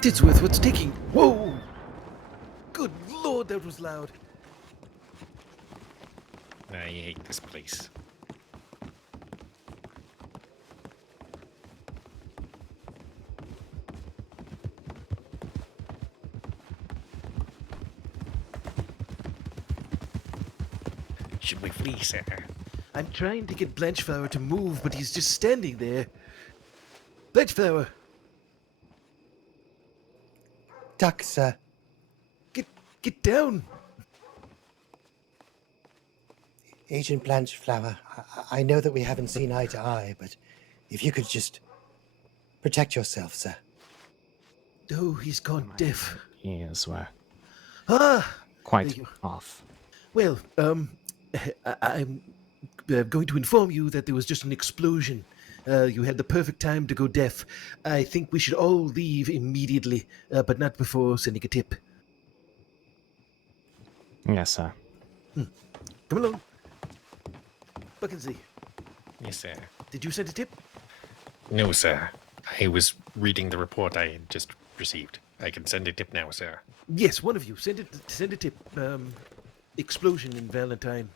Titsworth, what's taking? Whoa! Good lord, that was loud. I hate this place. Should we flee, sir? I'm trying to get Blanchflower to move, but he's just standing there. Blanchflower! Duck, sir. Get down! Agent Blanchflower, I know that we haven't seen eye to eye, but if you could just protect yourself, sir. Oh, he's gone deaf. Ears were Ah! quite off. Well, I'm going to inform you that there was just an explosion. You had the perfect time to go deaf. I think we should all leave immediately, but not before sending a tip. Yes, sir. Come along. Buckensley, Yes, sir. did you send a tip? No, sir. I was reading the report I had just received. I can send a tip now, sir. Yes, one of you. Send a tip. Explosion in Valentine.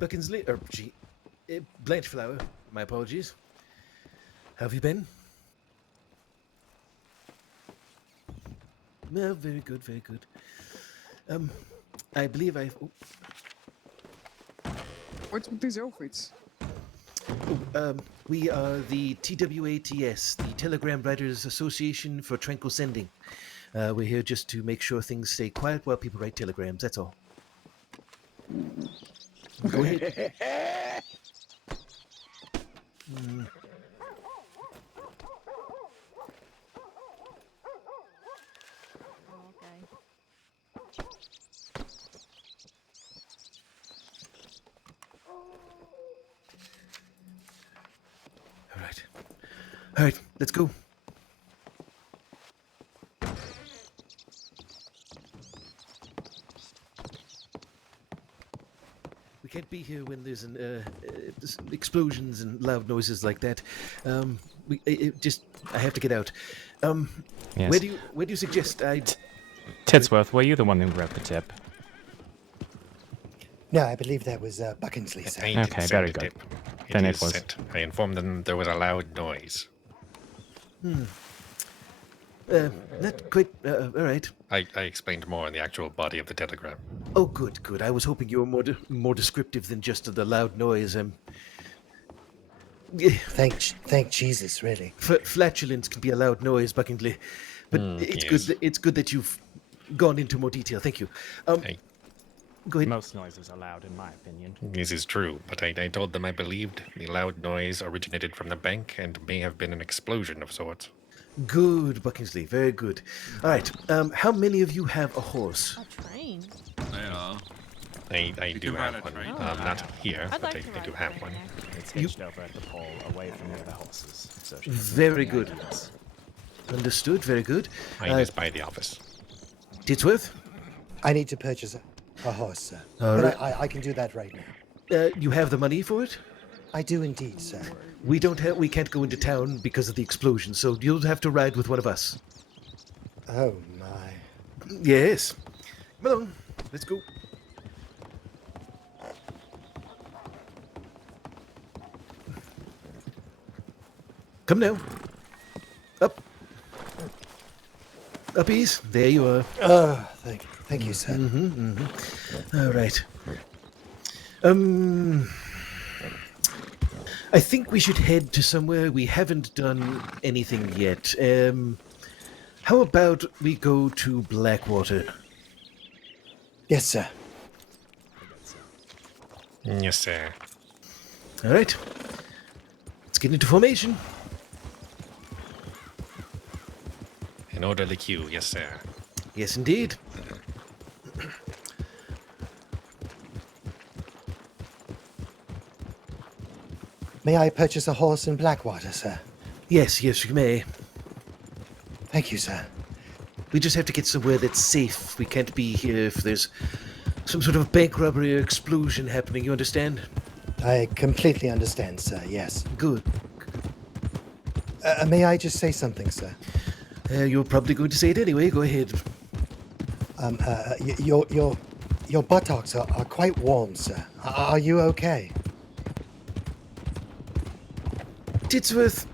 Buckensley, Blanchflower, my apologies. How have you been? Well, very good, very good. I believe What's with these outfits? we are the T.W.A.T.S, the Telegram Writers Association for Tranquil Sending. We're here just to make sure things stay quiet while people write telegrams, that's all. Go ahead. All right, let's go. We can't be here when there's explosions and loud noises like that. I have to get out. Yes. Where do you suggest I? Titsworth, were you the one who wrote the tip? No, I believe that was Buckensley, sir. I did Okay, send very a good. tip. Then it is was- sent. I informed them there was a loud noise. Not quite. All right. I explained more in the actual body of the telegram. Oh, good. I was hoping you were more descriptive than just the loud noise. Thank Jesus, really. Flatulence can be a loud noise, Buckingley, but it's yes. good. It's good that you've gone into more detail. Thank you. Go ahead. Most noises are loud, in my opinion. This is true, but I told them I believed the loud noise originated from the bank and may have been an explosion of sorts. Good, Buckingsley. Very good. All right. How many of you have a horse? A train? Yeah. I do can ride have a one. train. Not here, I'd but like to I ride do a have train one. there. It's hitched over at the pole, away from the other horses. So she Very good. Understood. Very good. Mine is by the office. Titsworth, I need to purchase a horse, sir. All But I can do that right now. you have the money for it? I do indeed, sir. We can't go into town because of the explosion, so you'll have to ride with one of us. Oh, my. Yes. Come along. Let's go. Come now. Up. Uppies. There you are. Oh, thank you, sir. All right. I think we should head to somewhere we haven't done anything yet. How about we go to Blackwater? Yes, sir. Yes, sir. All right. Let's get into formation. An orderly queue, yes, sir. Yes, indeed. May I purchase a horse in Blackwater, sir? Yes, you may. Thank you, sir. We just have to get somewhere that's safe. We can't be here if there's some sort of bank robbery or explosion happening, you understand? I completely understand, sir, yes. Good. May I just say something, sir? You're probably going to say it anyway. Go ahead. Your buttocks are quite warm, sir. Are you okay? Titsworth,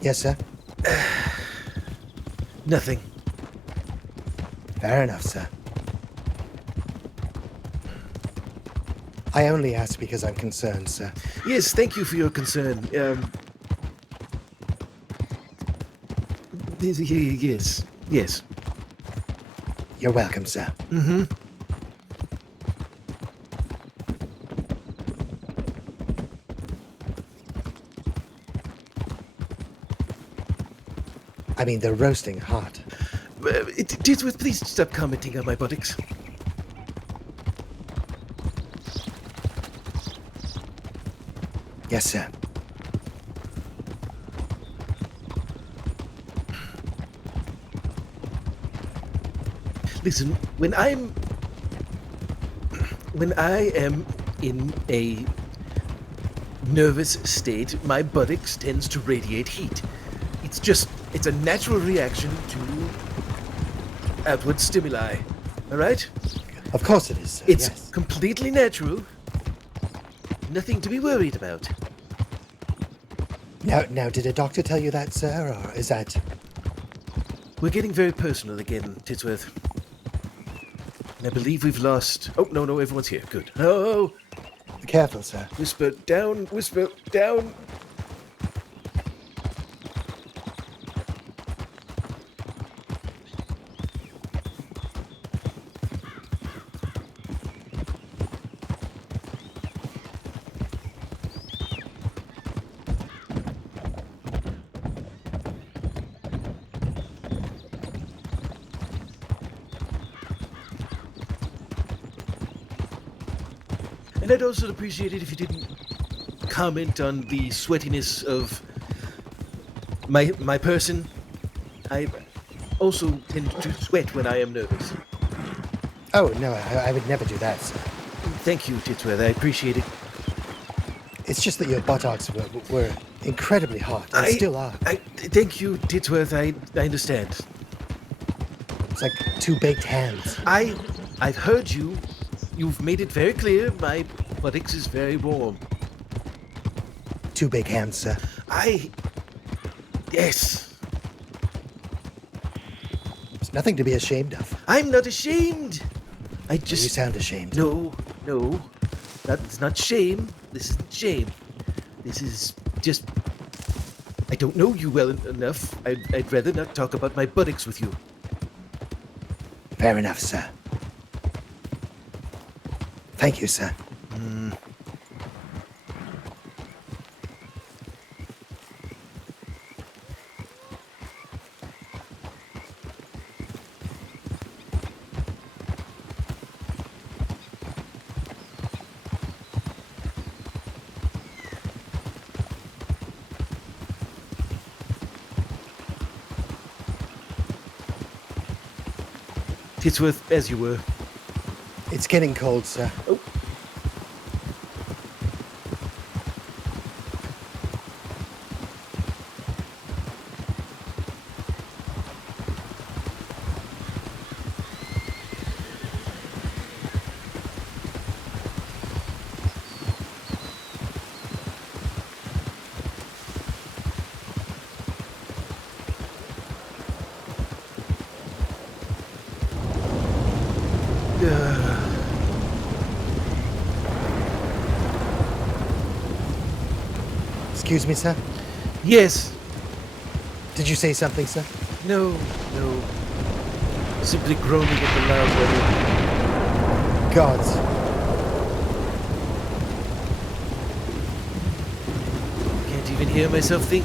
Yes, sir? nothing. Fair enough, sir. I only ask because I'm concerned, sir. Yes, thank you for your concern. Yes. You're welcome, sir. Mm-hmm. I mean, they're roasting hot. Titsworth, please stop commenting on my buttocks. Yes, sir. Listen, when I am in a nervous state, my buttocks tends to radiate heat. It's a natural reaction to outward stimuli. All right? Of course it is, sir. It's yes. completely natural. Nothing to be worried about. Now, did a doctor tell you that, sir, or is that... We're getting very personal again, Titsworth. And I believe we've lost... Oh, no, everyone's here. Good. Oh, Careful, sir. whisper down, whisper down. And I'd also appreciate it if you didn't comment on the sweatiness of my person. I also tend to sweat when I am nervous. Oh, no, I would never do that, sir. Thank you, Titsworth. I appreciate it. It's just that your buttocks were incredibly hot, and still are. Thank you, Titsworth. I understand. It's like two baked hands. I've heard you. You've made it very clear my buttocks is very warm. Two big hands, sir. Yes. There's nothing to be ashamed of. I'm not ashamed. You sound ashamed. No. That's not shame. This isn't shame. This is just... I don't know you well enough. I'd rather not talk about my buttocks with you. Fair enough, sir. Thank you, sir. Titsworth, as you were. It's getting cold, sir. Oh. Excuse me, sir? Yes. Did you say something, sir? No. Simply groaning at the loud weather. Gods. Can't even hear myself think.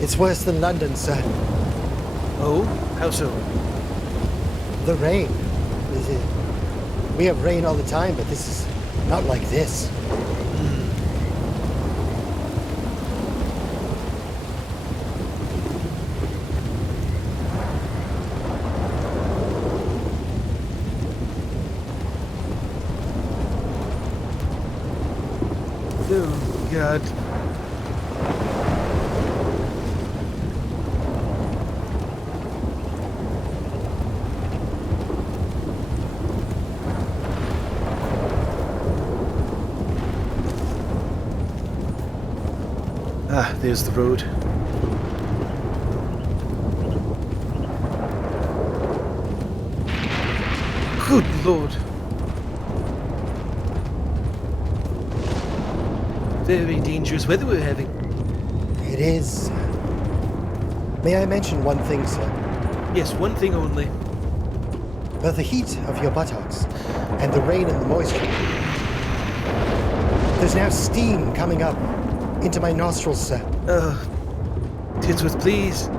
It's worse than London, sir. Oh? How so? The rain. We have rain all the time, but this is not like this. Oh, God. Ah, there's the road. Good Lord. Very dangerous weather we're having. It is. May I mention one thing, sir? Yes, one thing only. Well, the heat of your buttocks and the rain and the moisture. There's now steam coming up into my nostrils, sir. Titsworth, please.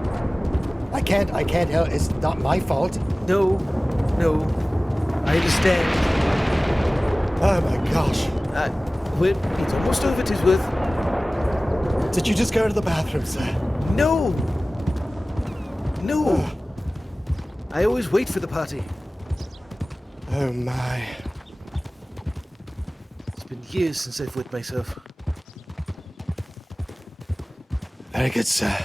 I can't help. It's not my fault. No. I understand. Oh my gosh. It's almost over, Titsworth. Did you just go to the bathroom, sir? No! I always wait for the party. Oh my. It's been years since I've wet myself. Very good, sir.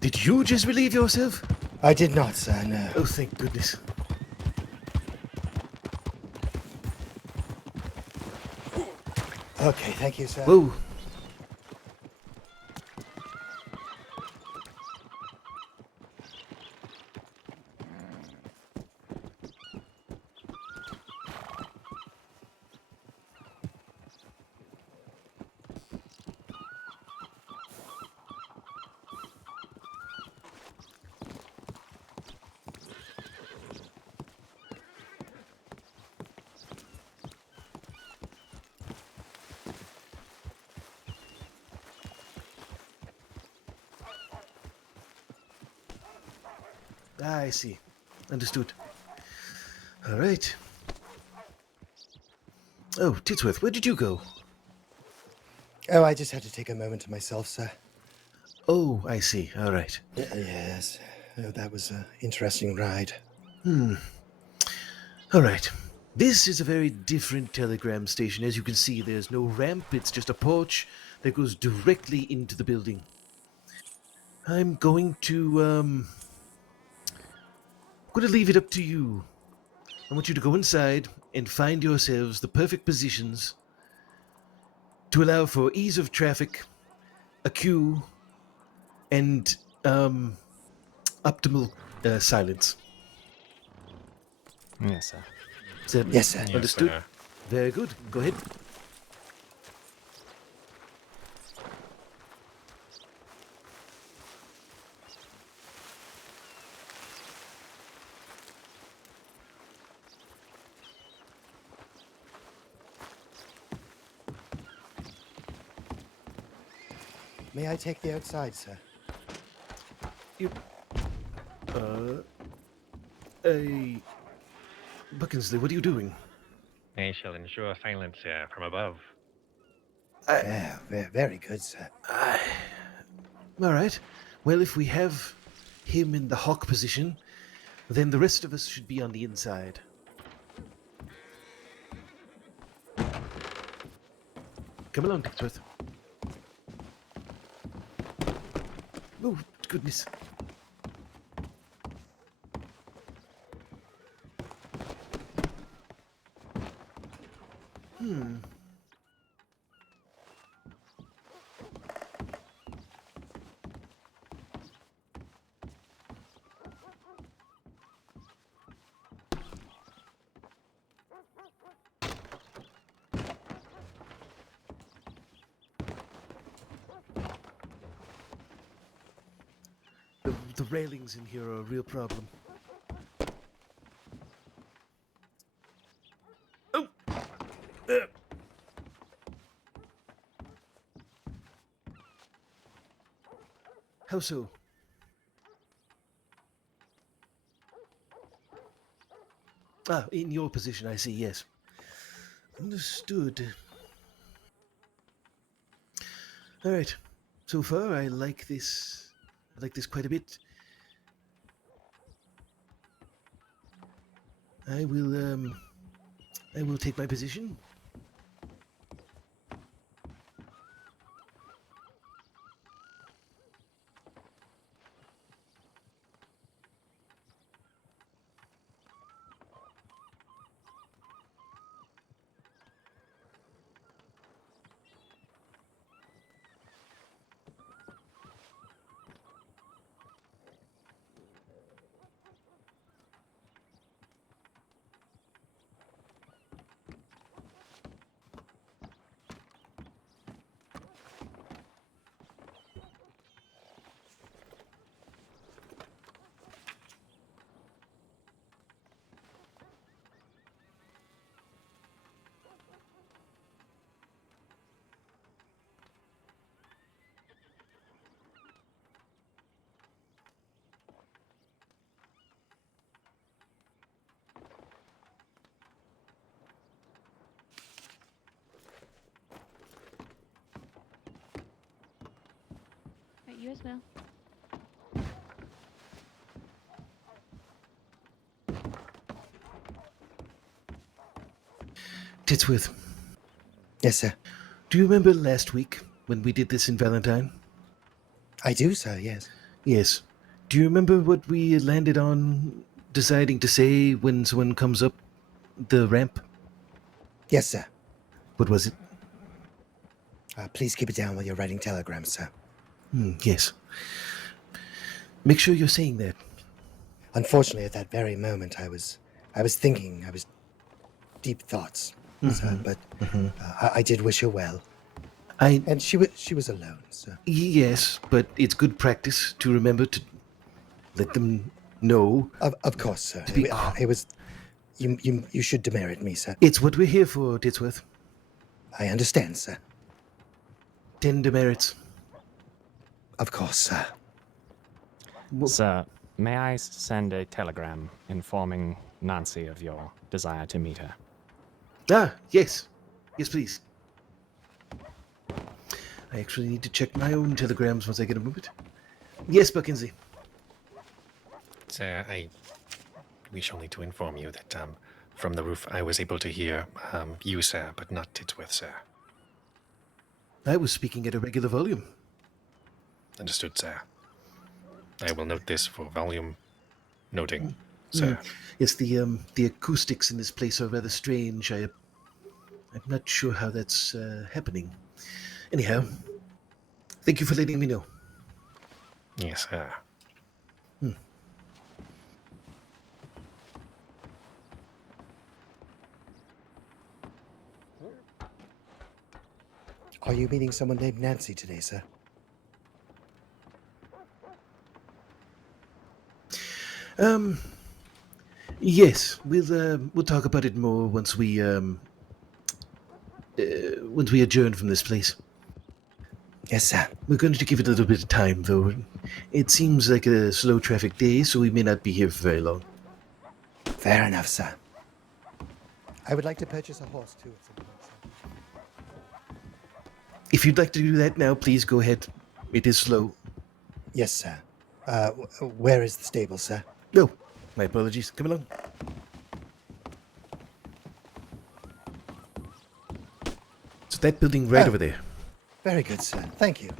Did you just relieve yourself? I did not, sir, no. Oh, thank goodness. Okay, thank you, sir. Whoa. I see. Understood. All right. Oh, Titsworth, where did you go? Oh, I just had to take a moment to myself, sir. Oh, I see. All right. Yes. Oh, that was an interesting ride. All right. This is a very different telegram station. As you can see, there's no ramp. It's just a porch that goes directly into the building. I'm going to leave it up to you. I want you to go inside and find yourselves the perfect positions to allow for ease of traffic, a queue, and optimal silence. Yes, sir. Is that Yes, sir. understood? sir. Very good. Go ahead. May I take the outside, sir? You, Buckinsley, what are you doing? I shall ensure silence from above. Yeah, very good, sir. All right. Well, if we have him in the hawk position, then the rest of us should be on the inside. Come along, Titsworth. Oh, goodness. The railings in here are a real problem. Oh! How so? Ah, in your position, I see, yes. Understood. All right. So far, I like this. I like this quite a bit. I will take my position. You as well. Titsworth, Yes, sir. do you remember last week when we did this in Valentine? I do, sir, yes. Yes. Do you remember what we landed on deciding to say when someone comes up the ramp? Yes, sir. What was it? Please keep it down while you're writing telegrams, sir. Yes. Make sure you're saying that. Unfortunately, at that very moment, I was thinking, I was deep thoughts, sir, but I did wish her well. And she was alone, sir. Yes, but it's good practice to remember to let them know. Of course, sir. It was... You should demerit me, sir. It's what we're here for, Titsworth. I understand, sir. 10 demerits. Of course, sir. Sir, may I send a telegram informing Nancy of your desire to meet her? Ah, yes. Yes, please. I actually need to check my own telegrams once I get a moment. Yes, Buckinsey. Sir, I wish only to inform you that from the roof I was able to hear you, sir, but not Titsworth, sir. I was speaking at a regular volume. Understood, sir. I will note this for volume noting, sir. Yes, the acoustics in this place are rather strange. I'm not sure how that's happening. Anyhow, thank you for letting me know. Yes, sir. Are you meeting someone named Nancy today, sir? Yes, we'll talk about it more once we adjourn from this place. Yes, sir. We're going to give it a little bit of time, though. It seems like a slow traffic day, so we may not be here for very long. Fair enough, sir. I would like to purchase a horse, too, at some point, sir. If you'd like to do that now, please go ahead. It is slow. Yes, sir. Where is the stable, sir? No, my apologies. Come along. It's that building right over there. Very good, sir. Thank you.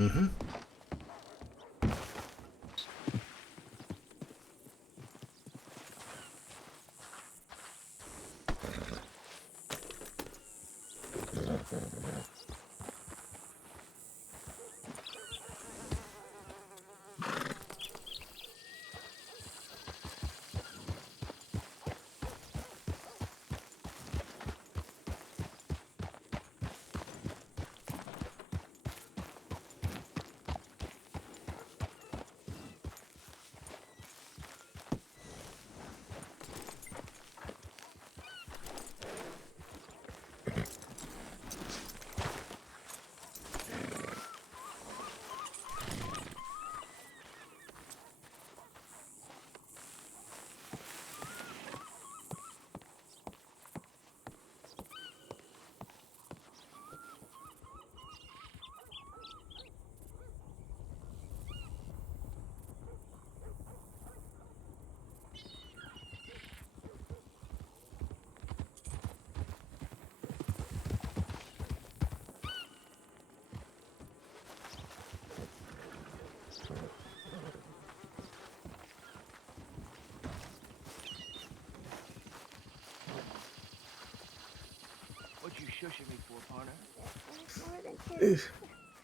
What you shushing me for, partner?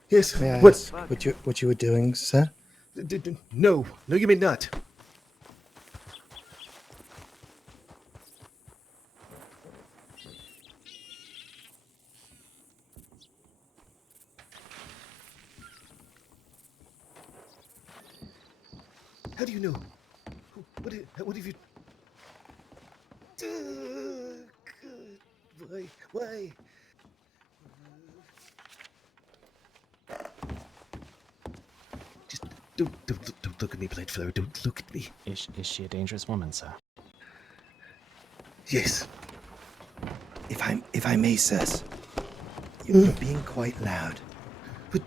Yes. May I What? ask what you were doing, sir? No, you may not. How do you know? What have you... God, why? Just don't look at me, Blanchflower. Don't look at me. Is she a dangerous woman, sir? Yes. If I may, sirs, you're being quite loud. But,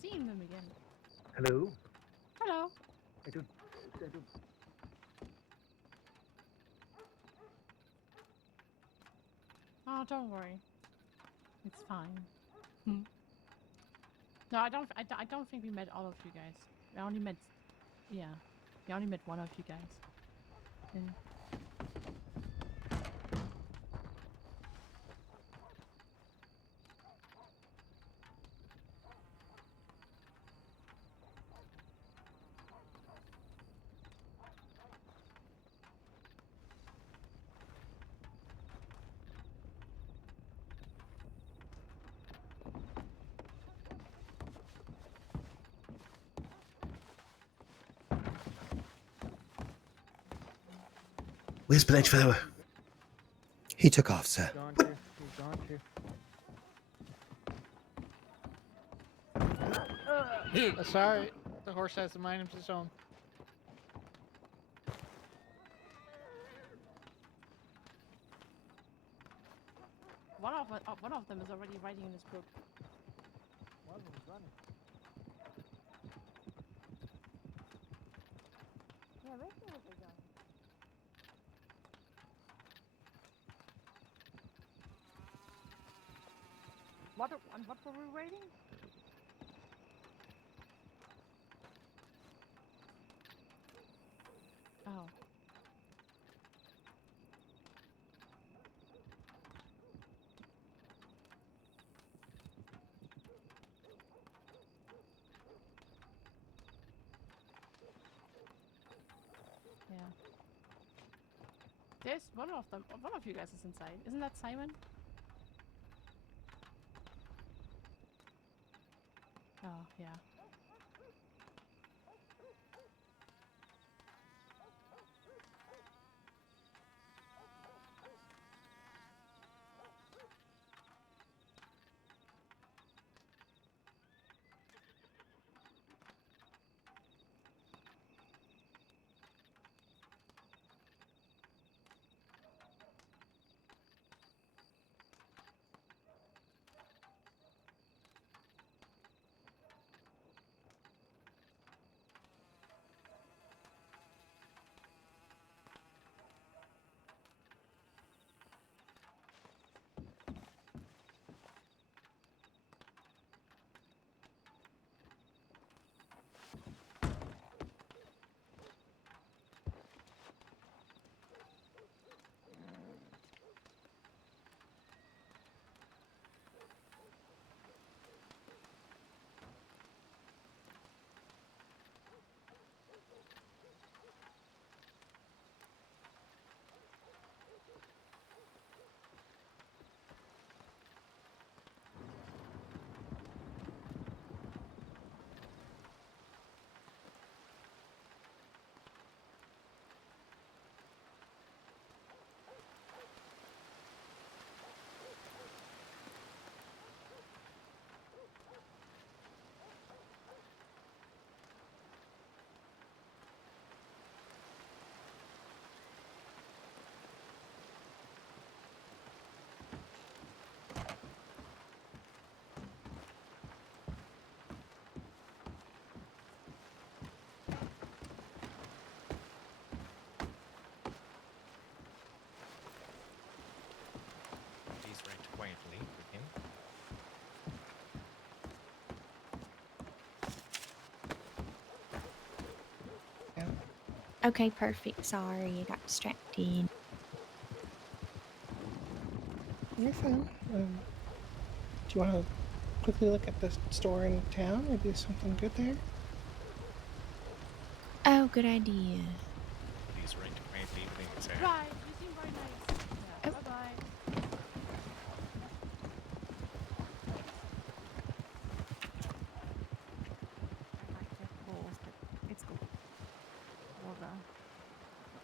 seeing them again. Hello? Hello. I don't... Oh, don't worry. It's fine. No, I don't think we met all of you guys. I only met, yeah, we only met one of you guys. Yeah. Where's Blanchflower? He took off, sir. Gone to. He's gone to. Sorry, the horse has the mind of his own. One of them is already writing in his book. One of them's running. Yeah, where's the other guy? What were we waiting? Oh. Yeah. There's one of them. One of you guys is inside. Isn't that Simon? Oh, yeah. Please write quietly again. Okay, perfect. Sorry, I got distracted. You're fine. Do you want to quickly look at the store in town? Maybe there's something good there? Oh, good idea. Please write quietly, please. Right, you seem very nice. Yeah, Oh. bye-bye. I like that horse, but it's good. Well done.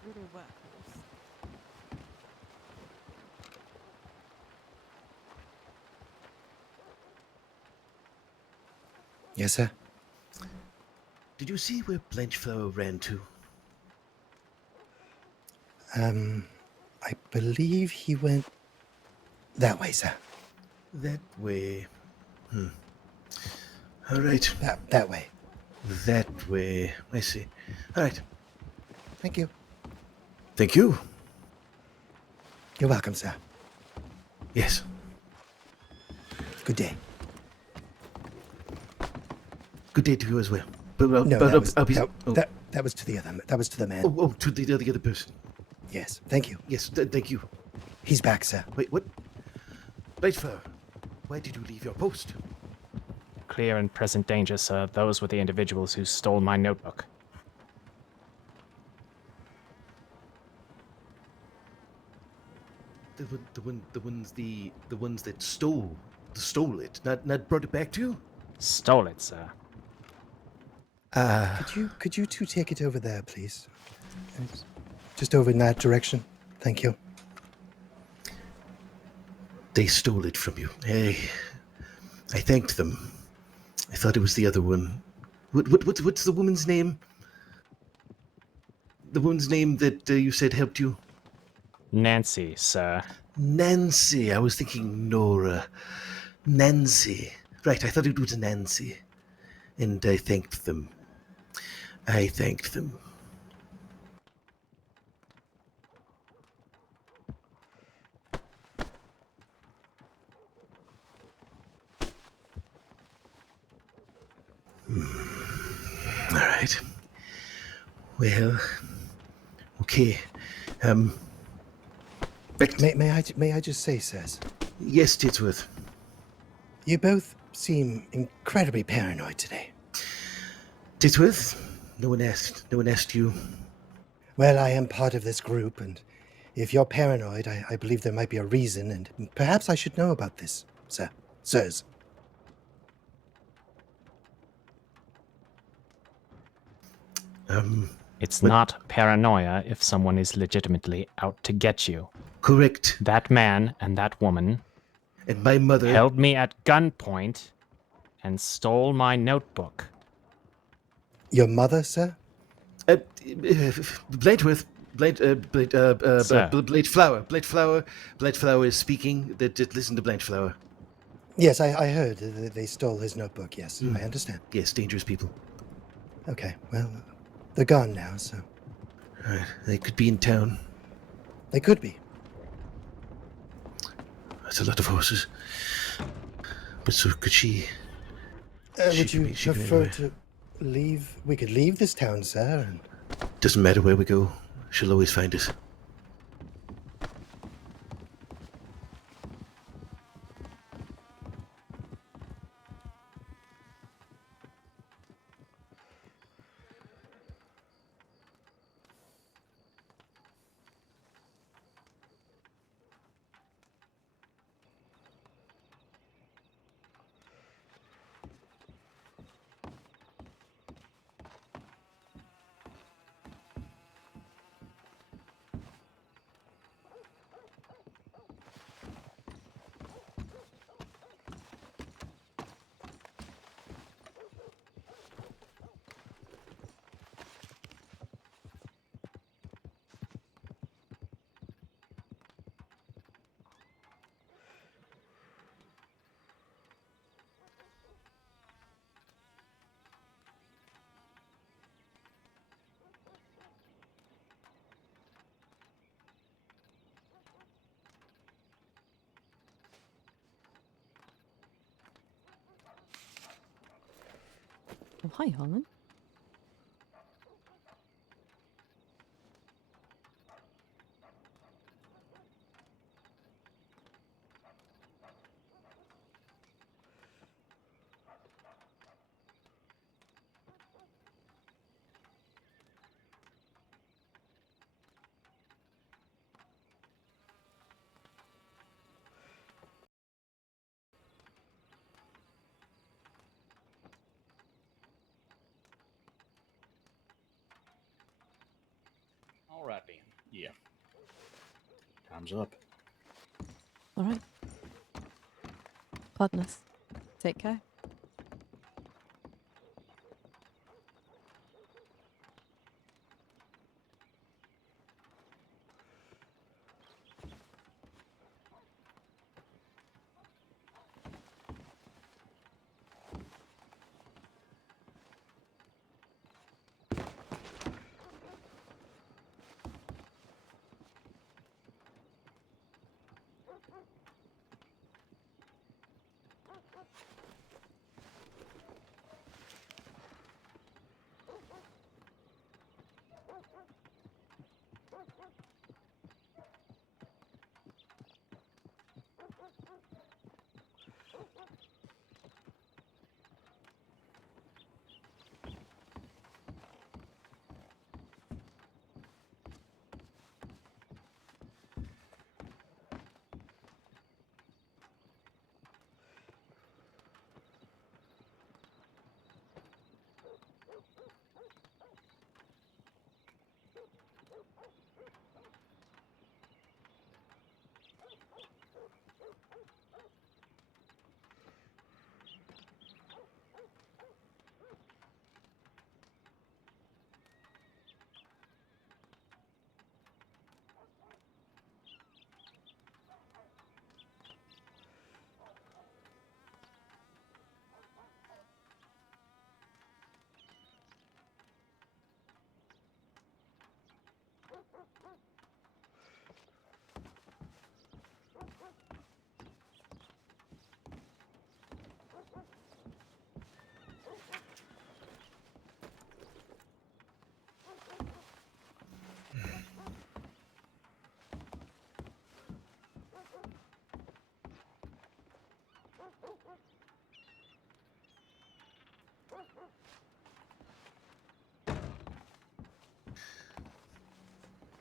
Little workhorse. Yes, sir. Did you see where Blanchflower ran to? I believe he went that way, sir. That way. All right. That way. That way. I see. All right. Thank you. Thank you. You're welcome, sir. Yes. Good day. Good day to you as well. No, that was, I'll be. that was to the other. That was to the man. To the other person. Yes. Thank you. Yes. Thank you. He's back, sir. Wait. What? Blanchflower, why did you leave your post? Clear and present danger, sir. Those were the individuals who stole my notebook. The ones that stole it, not brought it back to you. Stole it, sir. Could you two take it over there, please? Just over in that direction. Thank you. They stole it from you. I thanked them. I thought it was the other one. What's the woman's name? The woman's name that you said helped you? Nancy, sir. Nancy. I was thinking Nora. Nancy. Right, I thought it was Nancy. And I thanked them. All right. Well, okay. May I just say, sirs? Yes, Titsworth. You both seem incredibly paranoid today. Titsworth? No one asked you. Well, I am part of this group, and if you're paranoid, I believe there might be a reason, and perhaps I should know about this, sirs. It's not paranoia if someone is legitimately out to get you. Correct. That man and that woman And my mother held me at gunpoint and stole my notebook. Your mother, sir? Blanchworth. Blanchflower is speaking. Just listen to Blanchflower. Yes, I heard that they stole his notebook. Yes, I understand. Yes, dangerous people. Okay, well, they're gone now, so. All right, they could be in town. They could be. That's a lot of horses. But so could she. Would you prefer to leave? We could leave this town, sir. And... Doesn't matter where we go. She'll always find us. Oh, hi, Harlan. Alrighty. Yeah. Time's up. All right. Partners, take care.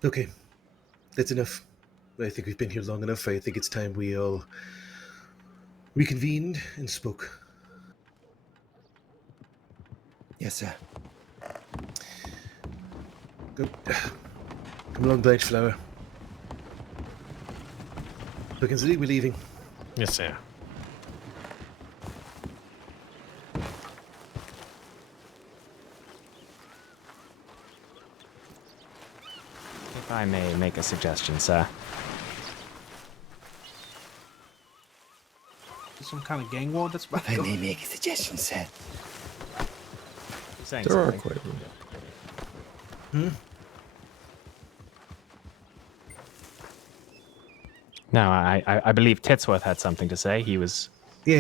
Okay, that's enough. I think we've been here long enough. I think it's time we all reconvened and spoke. Yes, sir. Go. Come along, Blanchflower. Beckensley, we're leaving. Yes, sir. If I may make a suggestion, sir. Some kind of gang war that's about If I may make a suggestion, sir. You're saying There are something. quite a few. No, I believe Titsworth had something to say. He was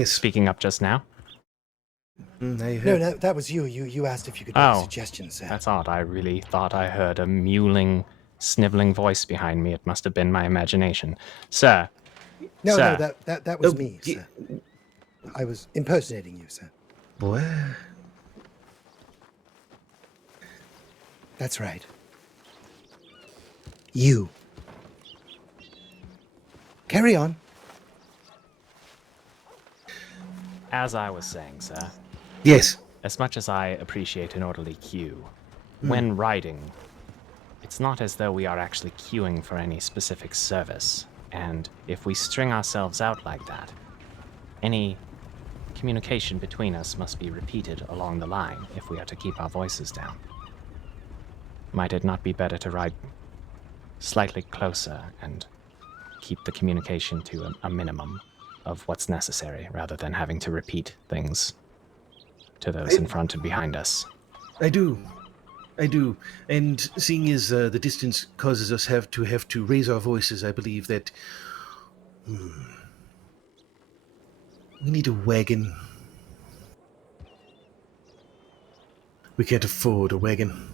speaking up just now. No, that was you. You asked if you could make a suggestion, sir. That's odd. I really thought I heard a mewling, sniveling voice behind me. It must have been my imagination. Sir. No, sir. that was me, sir. I was impersonating you, sir. What? That's right. You. Carry on. As I was saying, sir. Yes. As much as I appreciate an orderly queue, when riding, it's not as though we are actually queuing for any specific service. And if we string ourselves out like that, any communication between us must be repeated along the line if we are to keep our voices down. Might it not be better to ride slightly closer and keep the communication to a minimum of what's necessary, rather than having to repeat things to those in front and behind us? I do. And seeing as the distance causes us have to raise our voices, I believe that we need a wagon. We can't afford a wagon.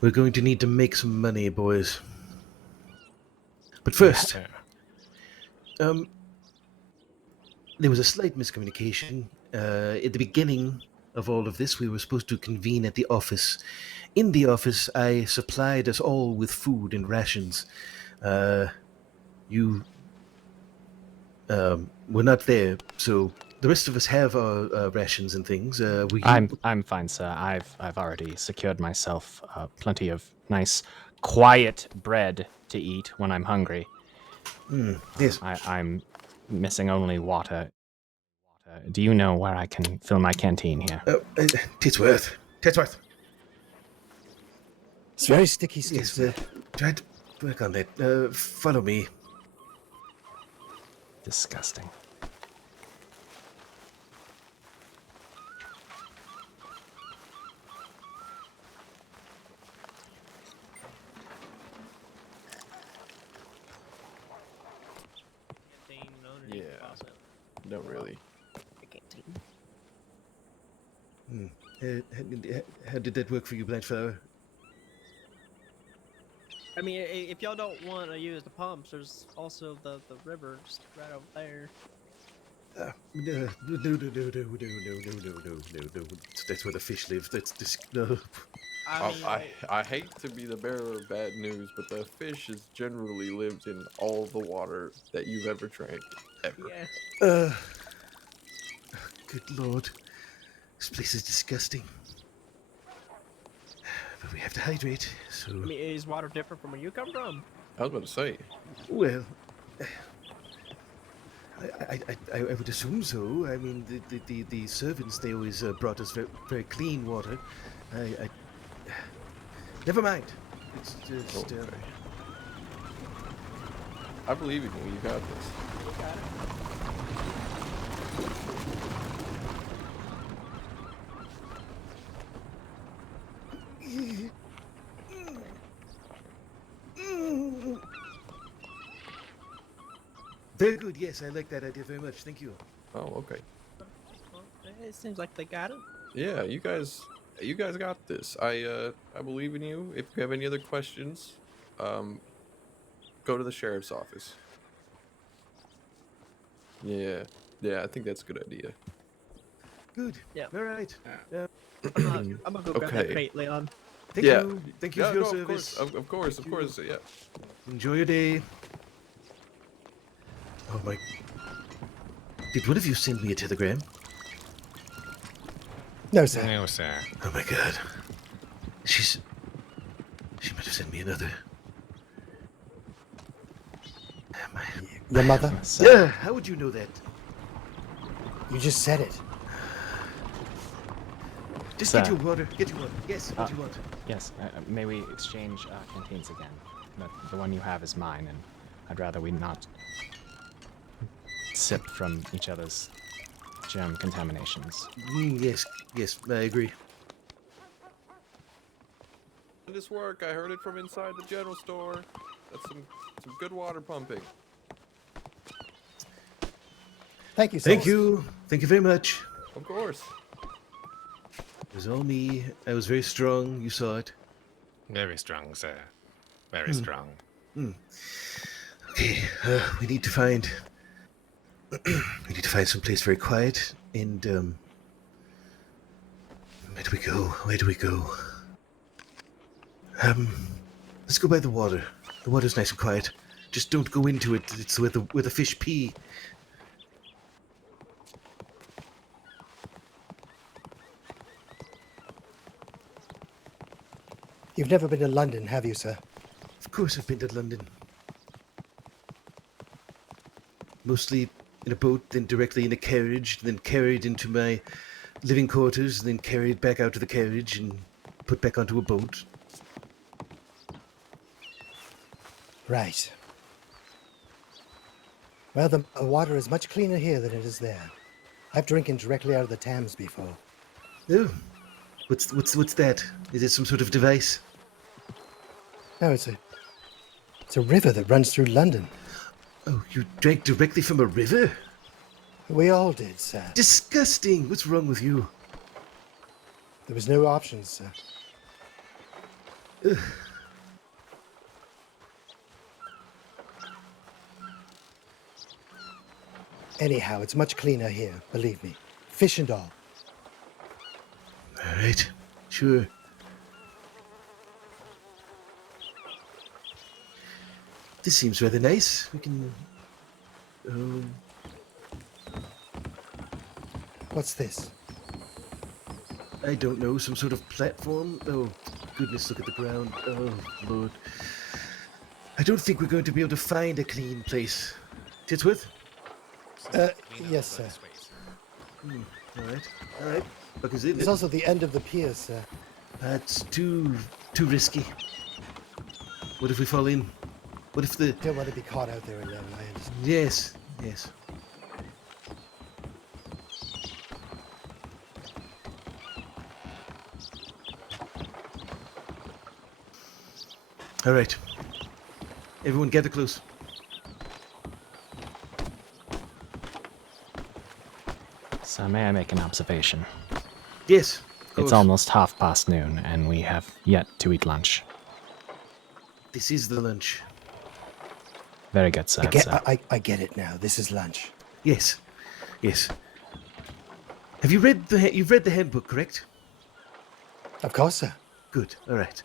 We're going to need to make some money, boys. But first, there was a slight miscommunication. At the beginning of all of this, we were supposed to convene at the office. In the office, I supplied us all with food and rations. You were not there, so the rest of us have our rations and things. I'm fine, sir. I've already secured myself plenty of nice, quiet bread to eat when I'm hungry. Yes. I'm missing only water. Do you know where I can fill my canteen here? Titsworth. It's very sticky stuff. Yes, try to work on that. Follow me. Disgusting. Yeah. Don't really. How did that work for you, Blanchflower? I mean, if y'all don't want to use the pumps, there's also the river just right over there. No. That's where the fish live. No. I hate to be the bearer of bad news, but the fish has generally lived in all the water that you've ever drank, ever. Yeah. Good lord. This place is disgusting. But we have to hydrate, so... I mean, is water different from where you come from? I was about to say. Well... I would assume so. I mean, the servants, they always brought us very, very clean water. Never mind. It's just... Okay. I believe in you. You got this. You got it. Very good, yes, I like that idea very much. Thank you. Oh, okay. Well, it seems like they got it. Yeah, you guys got this. I believe in you. If you have any other questions, go to the sheriff's office. Yeah, I think that's a good idea. Good. Yeah. All right. I'm gonna go grab that crate, Leon. Thank you. Thank you for your service. Of course. Yeah. Enjoy your day. Oh my. Did one of you send me a telegram? No, sir. No, sir. Oh my god. She might have sent me another. Your mother? Yeah, how would you know that? You just said it. Just Sir. get your water. Get your water. Yes, what do you want? Yes, may we exchange canteens again? The one you have is mine, and I'd rather we not sip from each other's germ contaminations. Yes, I agree. This work. I heard it from inside the general store. That's some good water pumping. Thank you, sir. Thank you. Thank you very much. Of course. It was all me. I was very strong. You saw it. Very strong, sir. Very strong. Okay, we need to find some place very quiet. And where do we go? Let's go by the water. The water's nice and quiet. Just don't go into it. It's where the fish pee. You've never been to London, have you, sir? Of course I've been to London. Mostly in a boat, then directly in a carriage, then carried into my living quarters, then carried back out to the carriage and put back onto a boat. Right. Well, the water is much cleaner here than it is there. I've drinking directly out of the Thames before. Oh, what's that? Is it some sort of device? No, it's a river that runs through London. Oh, you drank directly from a river? We all did, sir. Disgusting! What's wrong with you? There was no options, sir. Ugh. Anyhow, it's much cleaner here, believe me. Fish and all. All right, sure. This seems rather nice. We can... What's this? I don't know, some sort of platform? Oh, goodness, look at the ground. Oh, Lord. I don't think we're going to be able to find a clean place. Titsworth? Yes, sir. All right. Buckers in. It's also the end of the pier, sir. That's too risky. What if we fall in? What if the... Don't want to be caught out there alone, I understand. Yes. All right. Everyone gather close. So may I make an observation? Yes. It's almost noon, and we have yet to eat lunch. This is the lunch. Very good, sir. I get it now. This is lunch. Yes. Have you read you've read the handbook, correct? Of course, sir. Good. All right.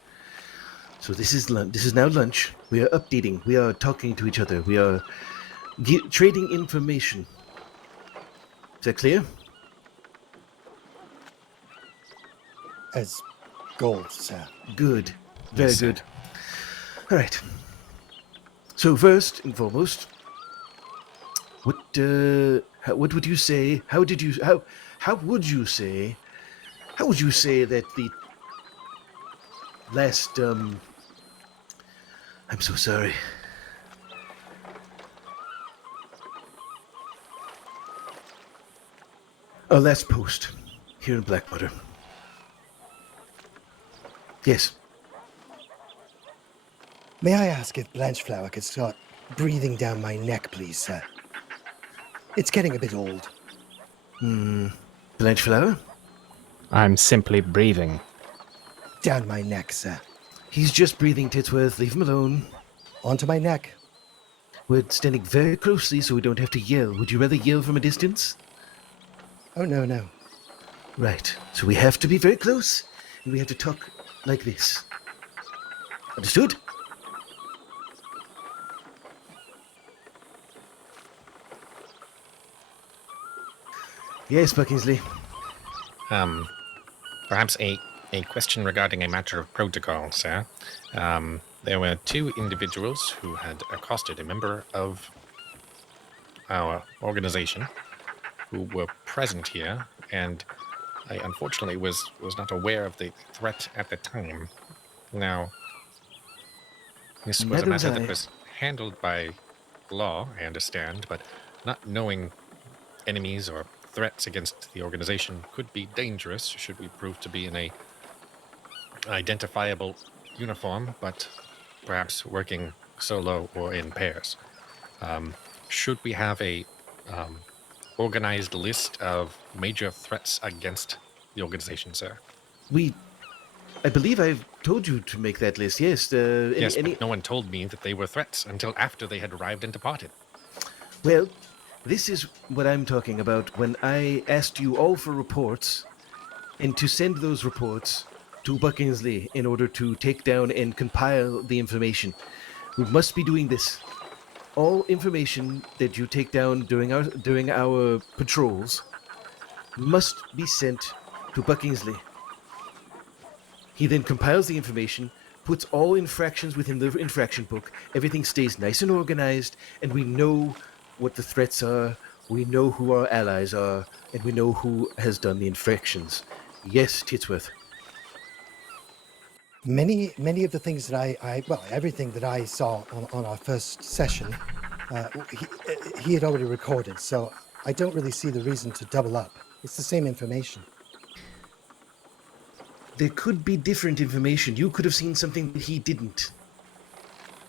So this is lunch. This is now lunch. We are updating. We are talking to each other. We are trading information. Is that clear? As gold, sir. Good. Very good. All right. So first and foremost, what would you say? How would you say that the last I'm so sorry. Our last post here in Blackwater. Yes. May I ask if Blanchflower could start breathing down my neck, please, sir? It's getting a bit old. Blanchflower? I'm simply breathing. Down my neck, sir. He's just breathing, Titsworth. Leave him alone. Onto my neck. We're standing very closely so we don't have to yell. Would you rather yell from a distance? Oh, no. Right. So we have to be very close, and we have to talk like this. Understood? Yes, Buckingsley. Perhaps a question regarding a matter of protocol, sir. There were two individuals who had accosted a member of our organization who were present here, and I unfortunately was not aware of the threat at the time. Now, this was a Neither was matter I. that was handled by law, I understand, but not knowing enemies or threats against the organization could be dangerous should we prove to be in a identifiable uniform, but perhaps working solo or in pairs. Should we have a organized list of major threats against the organization, sir? I believe I've told you to make that list, yes. Yes, but no one told me that they were threats until after they had arrived and departed. Well, this is what I'm talking about when I asked you all for reports and to send those reports to Buckingsley in order to take down and compile the information. We must be doing this. All information that you take down during our patrols must be sent to Buckingsley. He then compiles the information, puts all infractions within the infraction book. Everything stays nice and organized, and we know what the threats are, we know who our allies are, and we know who has done the infractions. Yes, Titsworth. Many of the things that everything that I saw on our first session, he had already recorded, so I don't really see the reason to double up. It's the same information. There could be different information. You could have seen something that he didn't.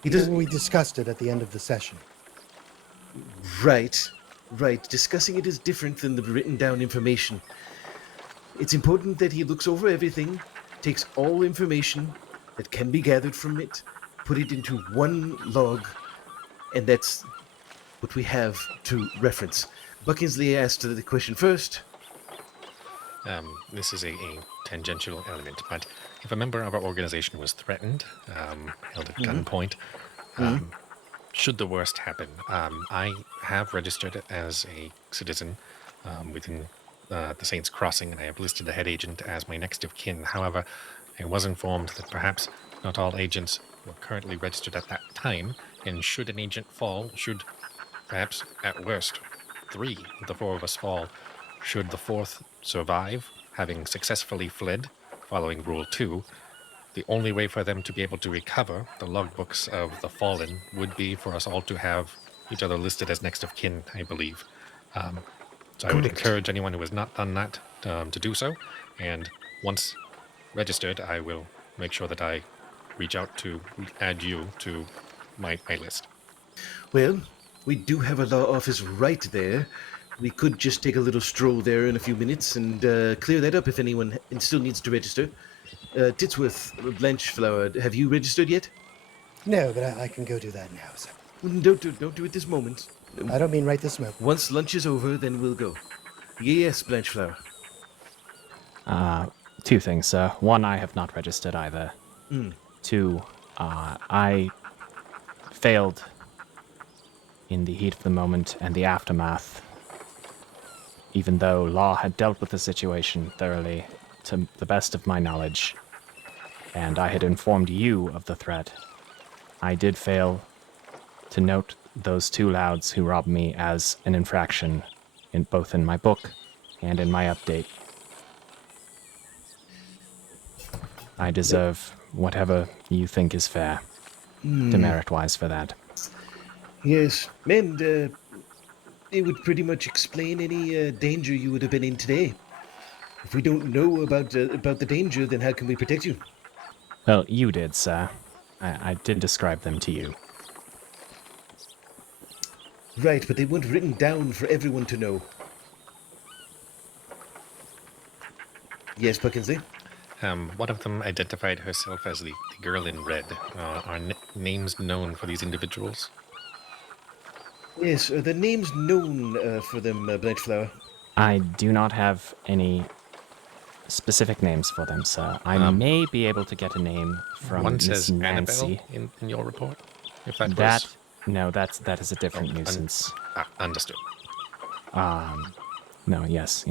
We discussed it at the end of the session. Right. Discussing it is different than the written down information. It's important that he looks over everything, takes all information that can be gathered from it, put it into one log, and that's what we have to reference. Buckingsley asked the question first. This is a tangential element, but if a member of our organization was threatened, held at gunpoint, should the worst happen, I have registered as a citizen within the Saints Crossing, and I have listed the head agent as my next of kin. However, I was informed that perhaps not all agents were currently registered at that time, and should an agent fall, should perhaps at worst 3 of the 4 of us fall, should the 4th survive, having successfully fled following Rule 2, the only way for them to be able to recover the logbooks of the fallen would be for us all to have each other listed as next of kin, I believe. So I would encourage anyone who has not done that to do so, and once registered, I will make sure that I reach out to add you to my list. Well, we do have a law office right there. We could just take a little stroll there in a few minutes and clear that up if anyone still needs to register. Titsworth, Blanchflower, have you registered yet? No, but I can go do that now, sir. Don't do it this moment. I don't mean right this moment. Once lunch is over, then we'll go. Yes, Blanchflower. 2 things, sir. 1, I have not registered either. 2, I failed in the heat of the moment and the aftermath, even though Law had dealt with the situation thoroughly to the best of my knowledge, and I had informed you of the threat. I did fail to note those 2 louds who robbed me as an infraction, both in my book and in my update. I deserve whatever you think is fair, demerit-wise for that. Yes, and it would pretty much explain any danger you would have been in today. If we don't know about the danger, then how can we protect you? Well, you did, sir. I did describe them to you. Right, but they weren't written down for everyone to know. Yes, Buckingsley? One of them identified herself as the girl in red. Are names known for these individuals? Yes, the name's known for them, Blanchflower. I do not have any specific names for them, sir. I may be able to get a name from One Miss says Nancy. Annabelle in your report. If that That was... no, that is a different nuisance. Understood. No, yes.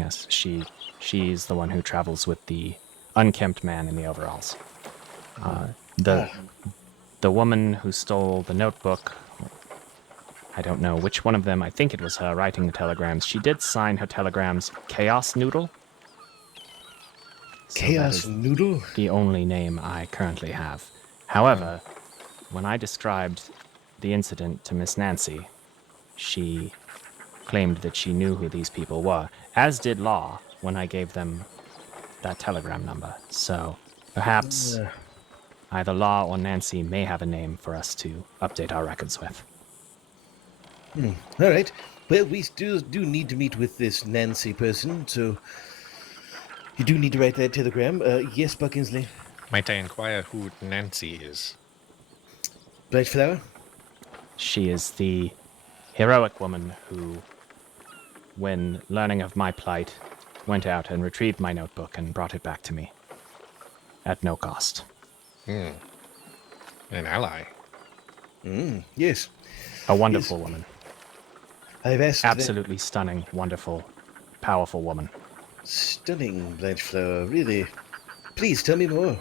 She's the one who travels with the unkempt man in the overalls. The woman who stole the notebook, I don't know which one of them, I think it was her writing the telegrams. She did sign her telegrams Chaos Noodle. So Chaos Noodle? the only name I currently have. However, when I described the incident to Miss Nancy, she claimed that she knew who these people were, as did Law when I gave them that telegram number. So perhaps either Law or Nancy may have a name for us to update our records with. All right. Well, we do need to meet with this Nancy person, so you do need to write that telegram. Yes, Buckinsley. Might I inquire who Nancy is? Blanchflower? She is the heroic woman who, when learning of my plight, went out and retrieved my notebook and brought it back to me. At no cost. An ally. Yes. A wonderful woman. I've asked Absolutely stunning, wonderful, powerful woman. Stunning, Blanchflower, really. Please, tell me more.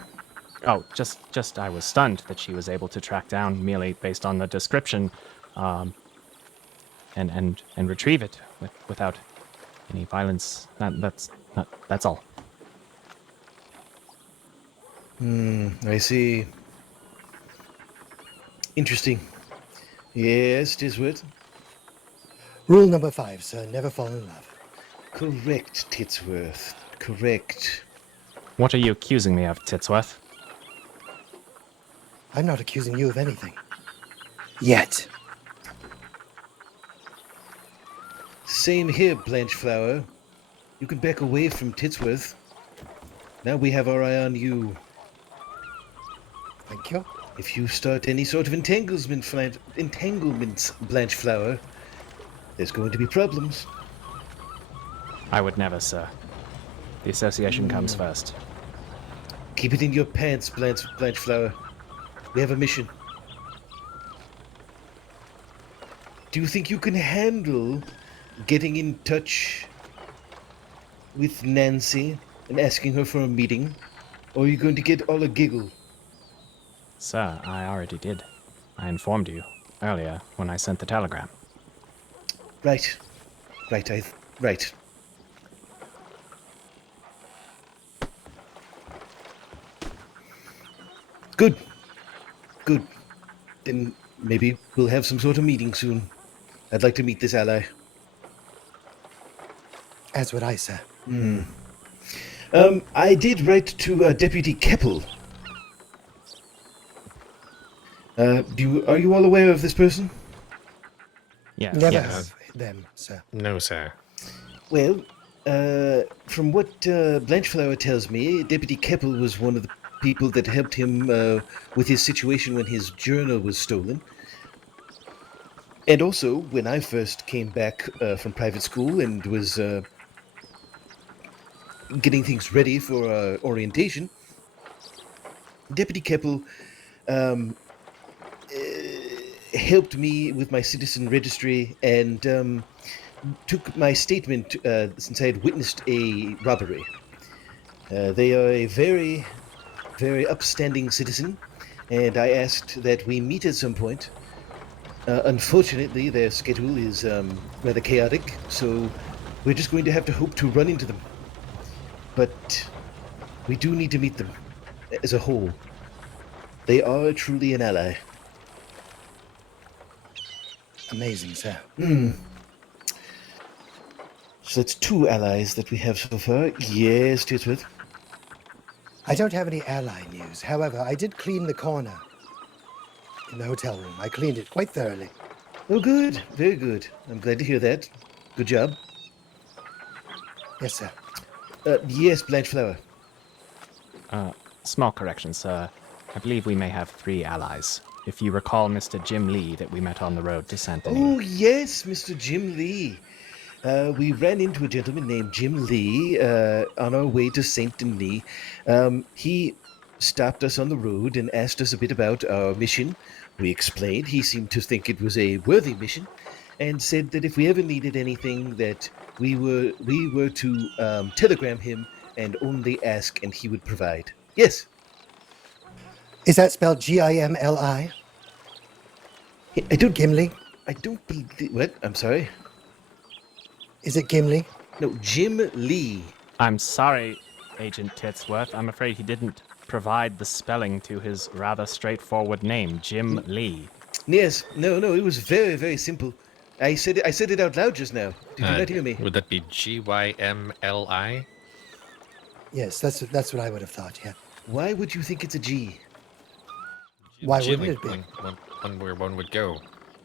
Oh, just I was stunned that she was able to track down merely based on the description, and retrieve it without any violence. That's all. I see. Interesting. Yes, Titsworth. Rule number 5, sir. Never fall in love. Correct, Titsworth. Correct. What are you accusing me of, Titsworth? I'm not accusing you of anything. Yet. Same here, Blanchflower. You can back away from Titsworth. Now we have our eye on you. Thank you. If you start any sort of entanglements, Blanchflower, there's going to be problems. I would never, sir. The association comes first. Keep it in your pants, Blanchflower. We have a mission. Do you think you can handle getting in touch with Nancy and asking her for a meeting? Or are you going to get all a giggle? Sir, I already did. I informed you earlier when I sent the telegram. Right. Right. Good. Then maybe we'll have some sort of meeting soon. I'd like to meet this ally. As would I, sir. I did write to Deputy Keppel. Are you all aware of this person? Yeah. Never Yes. have them, sir. No, sir. Well, from what Blanchflower tells me, Deputy Keppel was one of the people that helped him with his situation when his journal was stolen. And also, when I first came back from private school and was getting things ready for orientation, Deputy Keppel helped me with my citizen registry and took my statement since I had witnessed a robbery. They are a very, very upstanding citizen, and I asked that we meet at some point. Unfortunately, their schedule is rather chaotic, so we're just going to have to hope to run into them. But we do need to meet them as a whole. They are truly an ally. Amazing, sir. So that's 2 allies that we have so far. Yes, Titsworth. I don't have any ally news. However, I did clean the corner in the hotel room. I cleaned it quite thoroughly. Oh, good. Very good. I'm glad to hear that. Good job. Yes, sir. Yes, Blanchflower. Small correction, sir. I believe we may have 3 allies. If you recall Mr. Jim Lee that we met on the road to Saint Denis. Oh, yes, Mr. Jim Lee. We ran into a gentleman named Jim Lee on our way to Saint Denis. He stopped us on the road and asked us a bit about our mission. We explained. He seemed to think it was a worthy mission, and said that if we ever needed anything, that we were to telegram him and only ask, and he would provide. Yes. Is that spelled Gimli? I don't. Gimli? I don't believe. What? I'm sorry. Is it Gimli? No, Jim Lee. I'm sorry, Agent Titsworth. I'm afraid he didn't provide the spelling to his rather straightforward name, Jim Lee. Yes. No. It was very, very simple. I said it out loud just now. Did you not hear me? Would that be Gymli? Yes, that's what I would have thought. Yeah. Why would you think it's a G? Why Jimmy, wouldn't it be? One where one would go.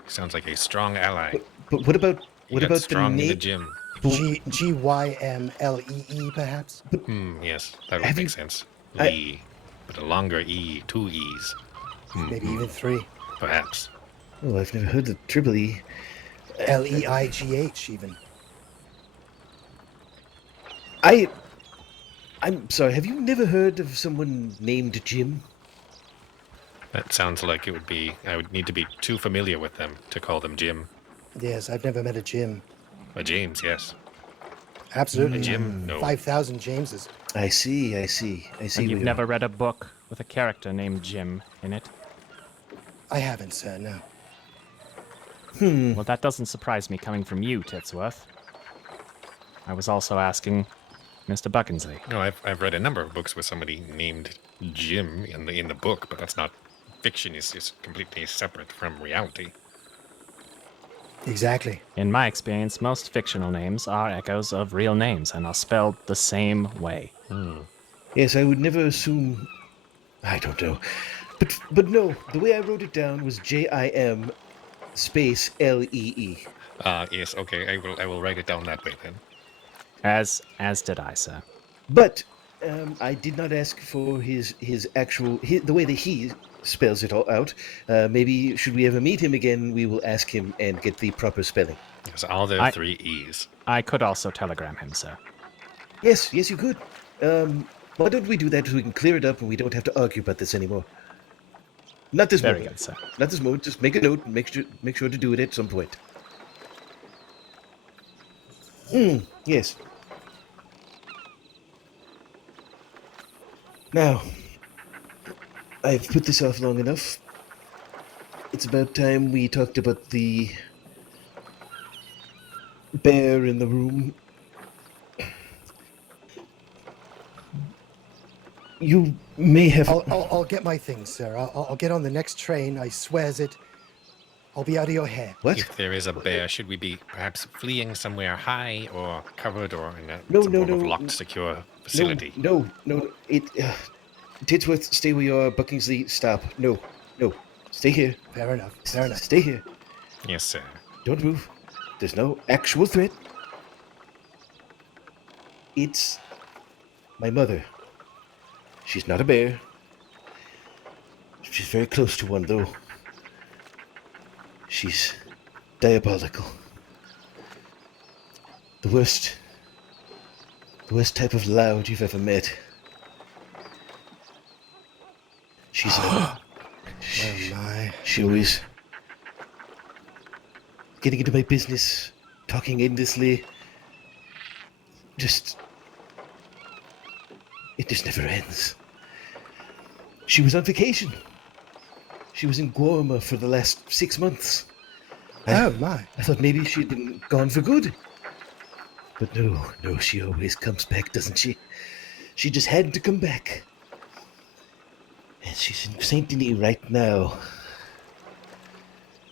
Sounds like a strong ally. But what about He got the strong in the name? gym? Gymlee, perhaps? Yes, that would make sense. Lee, with a longer E, 2 E's. Maybe even 3. Perhaps. Oh, I've never heard of triple E. Leigh, even. I'm sorry, have you never heard of someone named Jim? That sounds like it would be. I would need to be too familiar with them to call them Jim. Yes, I've never met a Jim. A James, yes. Absolutely. A Jim, no. 5,000 Jameses. I see. And you've never read a book with a character named Jim in it? I haven't, sir, no. Well, that doesn't surprise me coming from you, Titsworth. I was also asking Mr. Buckinsley. No, I've read a number of books with somebody named Jim in the book, but that's not fiction. Is just completely separate from reality. Exactly. In my experience, most fictional names are echoes of real names and are spelled the same way. Yes, I would never assume. I don't know, but no. The way I wrote it down was Jim space Lee. Yes. Okay. I will write it down that way then. As did I, sir. But I did not ask for his actual the way that he spells it all out. Maybe should we ever meet him again, we will ask him and get the proper spelling. Yes, all the 3 E's. I could also telegram him, sir. Yes, you could. Why don't we do that so we can clear it up and we don't have to argue about this anymore? Not this Very moment. good, sir. Not this moment. Just make a note and make sure to do it at some point. Yes. Now, I've put this off long enough. It's about time we talked about the bear in the room. You may have... I'll get my things, sir. I'll get on the next train. I swears it. I'll be out of your hair. What? If there is a bear, should we be perhaps fleeing somewhere high or covered or in a No, some no, form of no. locked, secure facility? No. It... Titsworth, stay where you are. Buckingsley, stop. No. Stay here. Fair enough. Stay here. Yes, sir. Don't move. There's no actual threat. It's my mother. She's not a bear. She's very close to one, though. She's diabolical. The worst type of loud you've ever met. She's Oh my. She always getting into my business, talking endlessly. It just never ends. She was on vacation. She was in Guarma for the last 6 months. Oh my. I thought maybe she'd been gone for good. But no, she always comes back, doesn't she? She just had to come back. And she's in Saint Denis right now.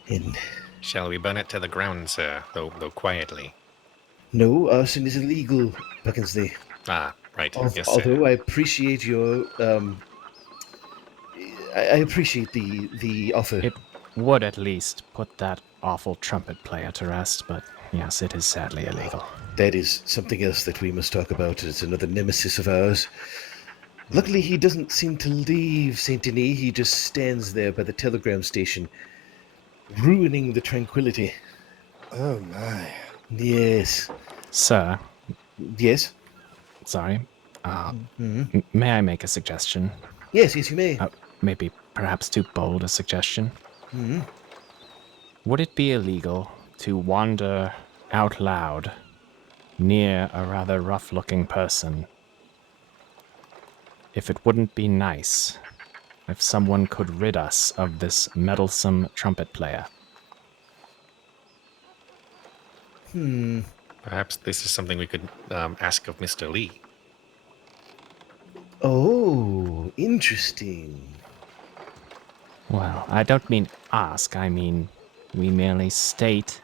And Shall we burn it to the ground, sir? Though quietly. no, arson is illegal, Buckinsley. Ah, right. Yes, sir. Although I appreciate your I appreciate the offer. It would at least put that awful trumpet player to rest, but yes, it is sadly illegal. That is something else that we must talk about. It's another nemesis of ours. Luckily, he doesn't seem to leave Saint Denis. He just stands there by the telegram station, ruining the tranquility. Oh my. Yes. Sir. Yes? Sorry. May I make a suggestion? Yes, you may. Maybe perhaps too bold a suggestion. Hmm. Would it be illegal to wander out loud near a rather rough-looking person if it wouldn't be nice if someone could rid us of this meddlesome trumpet player? Perhaps this is something we could ask of Mr. Lee. Oh, interesting. Well, I don't mean ask, I mean we merely state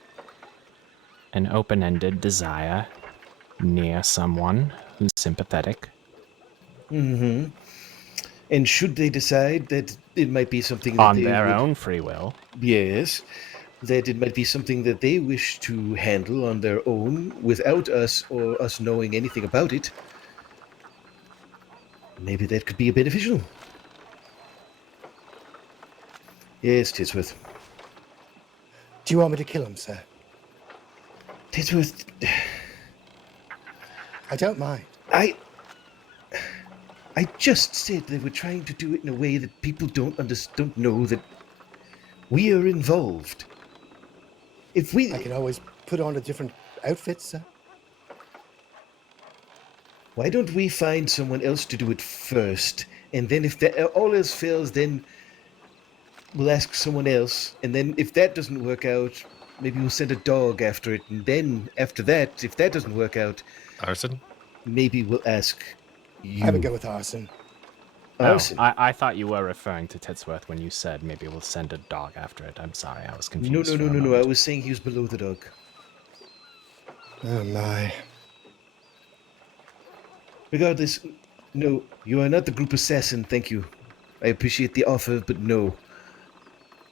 an open-ended desire near someone who's sympathetic. Mm-hmm. And should they decide that it might be something that On they their would, own free will. Yes, that it might be something that they wish to handle on their own without us or us knowing anything about it, maybe that could be beneficial. Yes, Titsworth. Do you want me to kill him, sir? Titsworth, I don't mind. I just said they were trying to do it in a way that people don't know that we are involved. If we... I can always put on a different outfit, sir. Why don't we find someone else to do it first, and then if that all else fails, then we'll ask someone else, and then if that doesn't work out, maybe we'll send a dog after it, and then after that, if that doesn't work out, Arson? Maybe we'll ask you. I would go with arson. Arson? Oh, I thought you were referring to Titsworth when you said maybe we'll send a dog after it. I'm sorry, I was confused. No. I was saying he was below the dog. Oh my. Regardless, no, you are not the group assassin, thank you. I appreciate the offer, but no.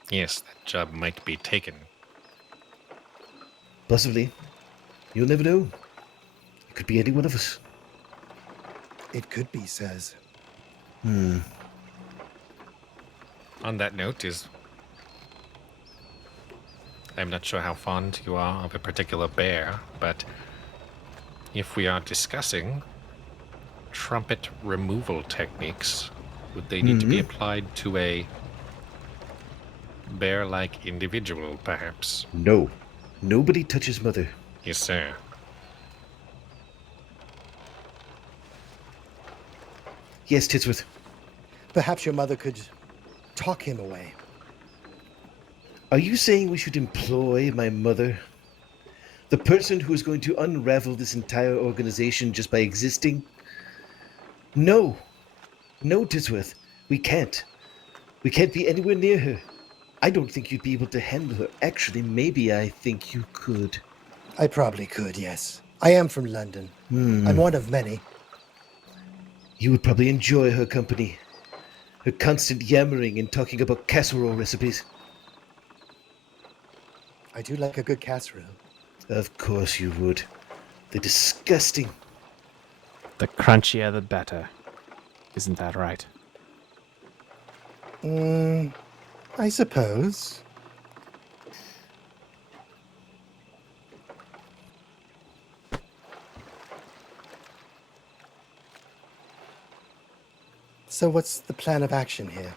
Yes, that job might be taken. Possibly. You'll never know. It could be any one of us. It could be, says. On that note I'm not sure how fond you are of a particular bear, but if we are discussing trumpet removal techniques, would they need to be applied to a bear-like individual, perhaps? No. Nobody touches Mother. Yes, sir. Yes, Titsworth. Perhaps your mother could talk him away. Are you saying we should employ my mother? The person who is going to unravel this entire organization just by existing? No. No, Titsworth. We can't. We can't be anywhere near her. I don't think you'd be able to handle her. Actually, maybe I think you could. I probably could, yes. I am from London. I'm one of many. You would probably enjoy her company. Her constant yammering and talking about casserole recipes. I do like a good casserole. Of course you would. They're disgusting. The crunchier the better. Isn't that right? I suppose. So what's the plan of action here?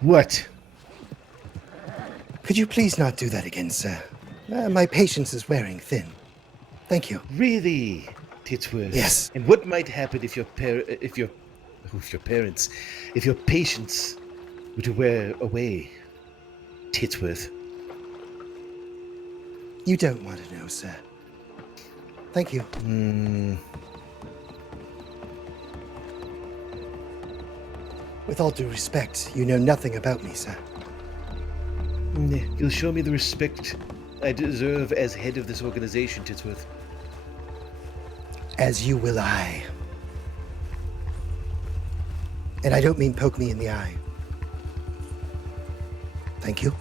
What? Could you please not do that again, sir? My patience is wearing thin. Thank you. Really, Titsworth? Yes. And what might happen if your patience were to wear away, Titsworth? You don't want to know, sir. Thank you. With all due respect, you know nothing about me, sir. You'll show me the respect I deserve as head of this organization, Titsworth. As you will I. And I don't mean poke me in the eye. Thank you.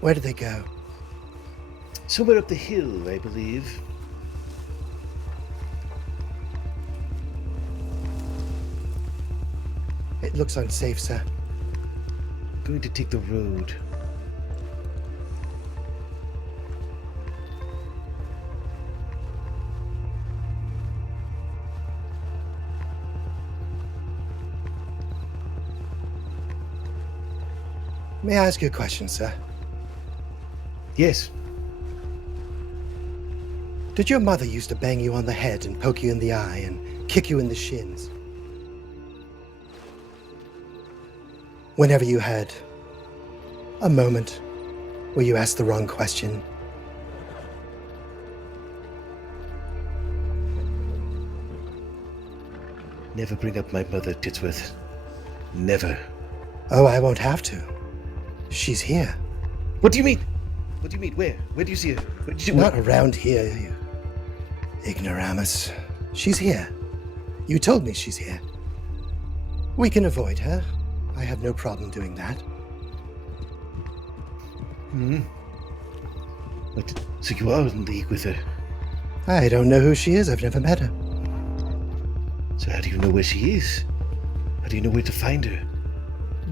Where did they go? Somewhere up the hill, I believe. It looks unsafe, sir. Going to take the road. May I ask you a question, sir? Yes. Did your mother used to bang you on the head and poke you in the eye and kick you in the shins? Whenever you had a moment where you asked the wrong question? Never bring up my mother, Titsworth. Never. Oh, I won't have to. She's here. What do you mean? What do you mean? Where? Where do you see her? Where did you... Not around here, you ignoramus. She's here. You told me she's here. We can avoid her. I have no problem doing that. But, so you are in league with her? I don't know who she is. I've never met her. So how do you know where she is? How do you know where to find her?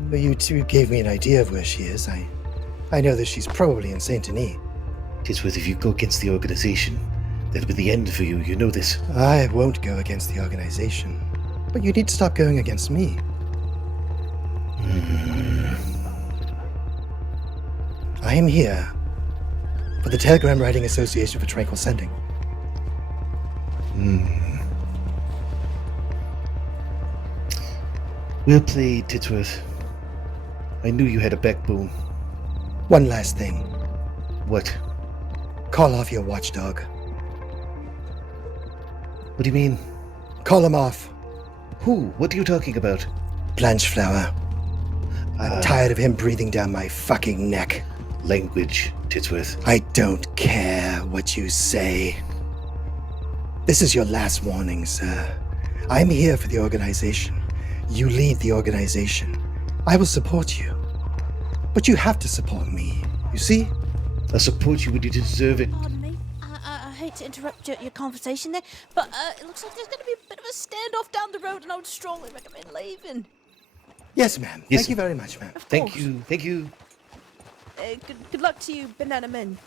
But you two gave me an idea of where she is. I know that she's probably in Saint Denis. Titsworth, if you go against the organization, that'll be the end for you. You know this. I won't go against the organization. But you need to stop going against me. I am here for the Telegram Writing Association for Tranquil Sending. Well played, Titsworth. I knew you had a backbone. One last thing. What? Call off your watchdog. What do you mean? Call him off. Who? What are you talking about? Blanchflower. I'm tired of him breathing down my fucking neck. Language, Titsworth. I don't care what you say. This is your last warning, sir. I'm here for the organization. You lead the organization. I will support you. But you have to support me, you see? I'll support you when you deserve it. Pardon me. I hate to interrupt your conversation there, but it looks like there's going to be a bit of a standoff down the road, and I would strongly recommend leaving. Yes, ma'am. Yes, Thank you very much, ma'am. Thank you. Thank you. Good luck to you, Banana Men.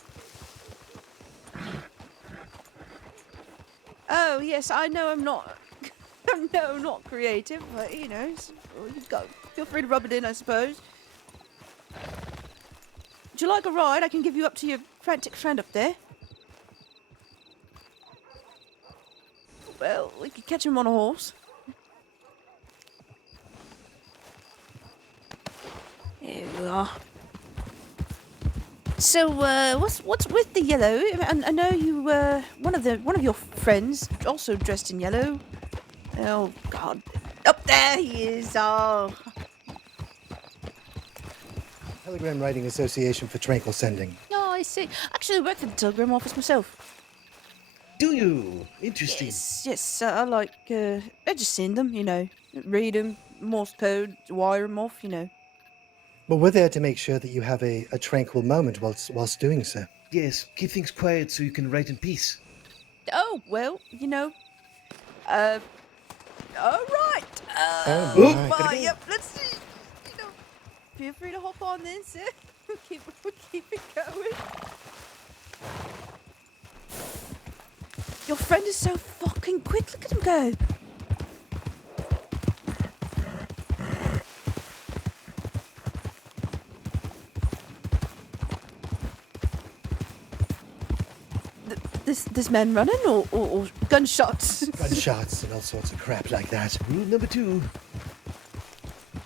Oh, yes, I know I'm not... I'm not creative, but, you know, feel free to rub it in, I suppose. Would you like a ride? I can give you up to your frantic friend up there. Well, we could catch him on a horse. Here we are. So, what's with the yellow? I know you, one of your friends also dressed in yellow. Oh, God. Up there he is, oh. Telegram Writing Association for Tranquil Sending. Oh, I see. Actually, I work for the Telegram office myself. Do you? Interesting. Yes, I like, I just send them, you know. Read them, Morse code, wire them off, you know. But we're there to make sure that you have a tranquil moment whilst doing so. Yes, keep things quiet so you can write in peace. Oh, well, you know. All right. Right. Yep, let's see. You know, feel free to hop on this. We'll keep it going. Your friend is so fucking quick. Look at him go. This man running or gunshots? Gunshots and all sorts of crap like that. Rule number 2.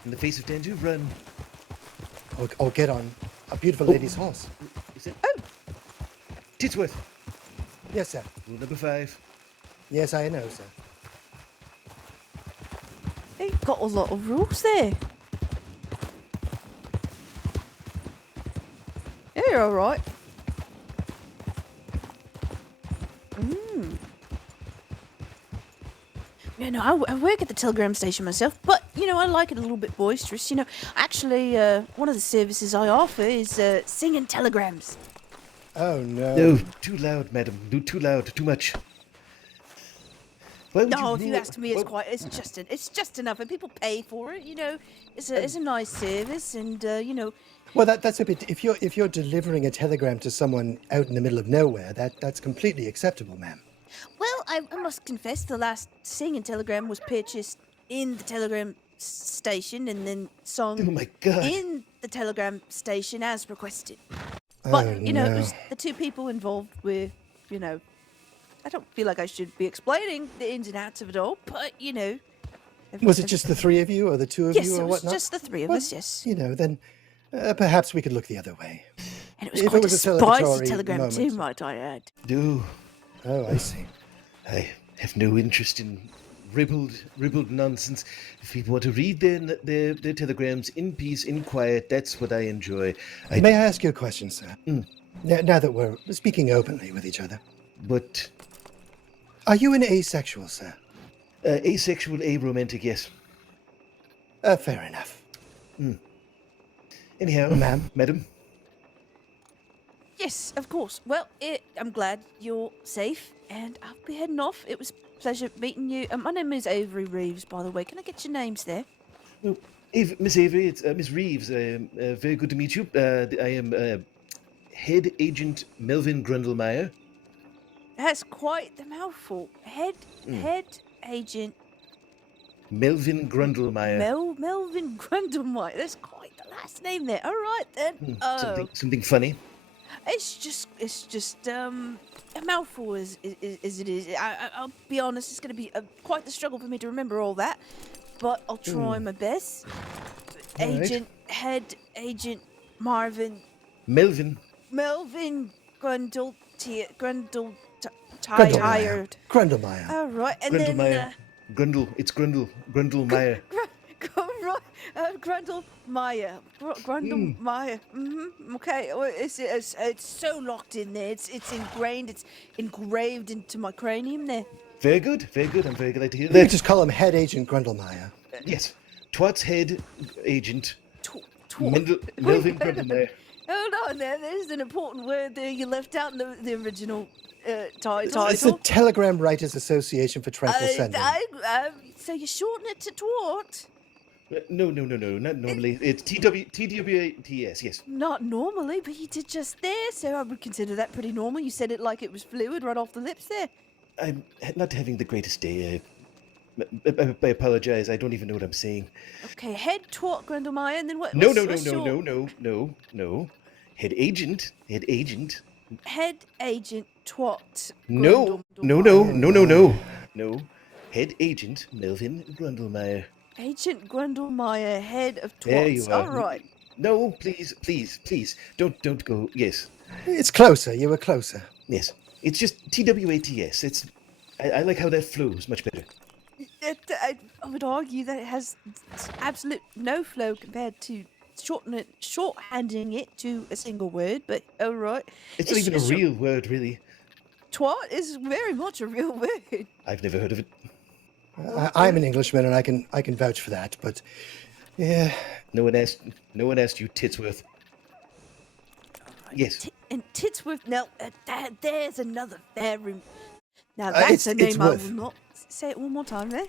In the face of danger, run. Or get on a beautiful lady's horse. Is it? Oh! Titsworth. Yes, sir. Rule number 5. Yes, I know, sir. You've got a lot of rules there. you're all right. Yeah, no, I work at the telegram station myself, but, you know, I like it a little bit boisterous. You know, actually, one of the services I offer is singing telegrams. Oh, no. No, too loud, madam. Too loud, too much. Why would No, if you rule- ask me, it's just enough, and people pay for it. You know, it's a nice service, and you know. Well, that's a bit. If you're delivering a telegram to someone out in the middle of nowhere, that's completely acceptable, ma'am. Well, I must confess, the last singing telegram was purchased in the telegram station and then sung Oh my God. in the telegram station as requested. Oh, But you know, it no. was the two people involved were, you know, I don't feel like I should be explaining the ins and outs of it all, but you know. Was it just the three of you, or the two of Yes, you, or it was whatnot? just the three of Well, us. Yes. You know, then perhaps we could look the other way. And it was If quite it was a spicy celebratory telegram moment. too, might I add. No, Oh, I see. I have no interest in ribald nonsense. If people want to read their telegrams in peace, in quiet, that's what I enjoy. May I ask you a question, sir? Now that we're speaking openly with each other. But Are you an asexual, sir? asexual, aromantic, yes. Fair enough. Anyhow, Ma'am. madam. Yes, of course. Well, I'm glad you're safe, and I'll be heading off. It was a pleasure meeting you. My name is Avery Reeves, by the way. Can I get your names there? Oh, Miss Avery, it's Miss Reeves. Very good to meet you. I am Head Agent Melvin Grundlemeyer. That's quite the mouthful. Head Agent Melvin Grundlemeyer. Melvin Grundlemeyer. That's quite the last name there. All right then. Something funny. It's just a mouthful as it is. I'll be honest. It's going to be quite the struggle for me to remember all that, but I'll try my best. All right. Head Agent Melvin Tired. Grundlemeyer. All right, and Grundlemeyer. It's Grundlemeyer. Grundlemeyer. Grundlemeyer. Okay. Well, it's so locked in there. It's ingrained. It's engraved into my cranium there. Very good. I'm very glad to hear You could that. just call him Head Agent Grundlemeyer. Yes. T.W.A.T.S Head Agent Wait, Melvin wait a minute. Grundlemeyer. Hold on there. There's an important word there you left out in the original title. It's the Telegram Writers Association for Tranquil Sending. So you shorten it to TWAT? No, not normally. It's T.W.A.T.S, yes. Not normally, but you did just there, so I would consider that pretty normal. You said it like it was fluid right off the lips there. I'm not having the greatest day. I apologize. I don't even know what I'm saying. Okay, Head Twat Grundlemeyer, and then what? No. Head Agent. Head Agent Twat. No. Head Agent Melvin Grundlemeyer. Agent Grundlemeyer, Head of There Twats. you are. All right. No, please. Don't go. Yes. It's closer. You were closer. Yes. It's just T.W.A.T.S. I like how that flows much better. I would argue that it has absolute no flow compared to shorthanding it to a single word, but all right. It's not even a real word, really. Twat is very much a real word. I've never heard of it. I'm an Englishman, and I can vouch for that. But yeah, No one asked you, Titsworth. Yes. And Titsworth. Now, there's another very. Now that's a name I will not say it one more time there.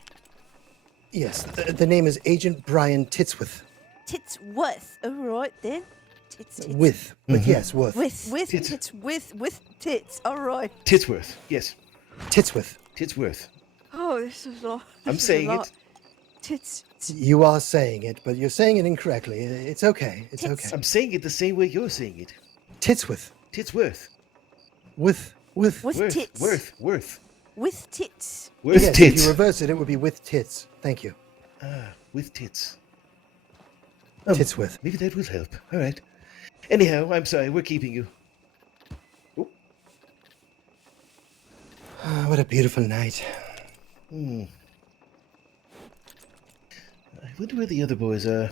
yes, the name is Agent Bryan Titsworth. Titsworth. All right then. Tits. With yes, worth. With Tits. tits. With tits. All right. Titsworth. Yes. Titsworth. Titsworth. Oh, this is all. I'm saying it. Tits. You are saying it, but you're saying it incorrectly. It's okay. It's Tits. okay. I'm saying it the same way you're saying it. Titsworth. Titsworth. With. With Worth. tits. Worth. With tits. Worth Yes, tits. if you reverse it, it would be with tits. Thank you. With tits. Titsworth. Maybe that will help. All right. Anyhow, I'm sorry. We're keeping you. Oh. What a beautiful night. I wonder where the other boys are.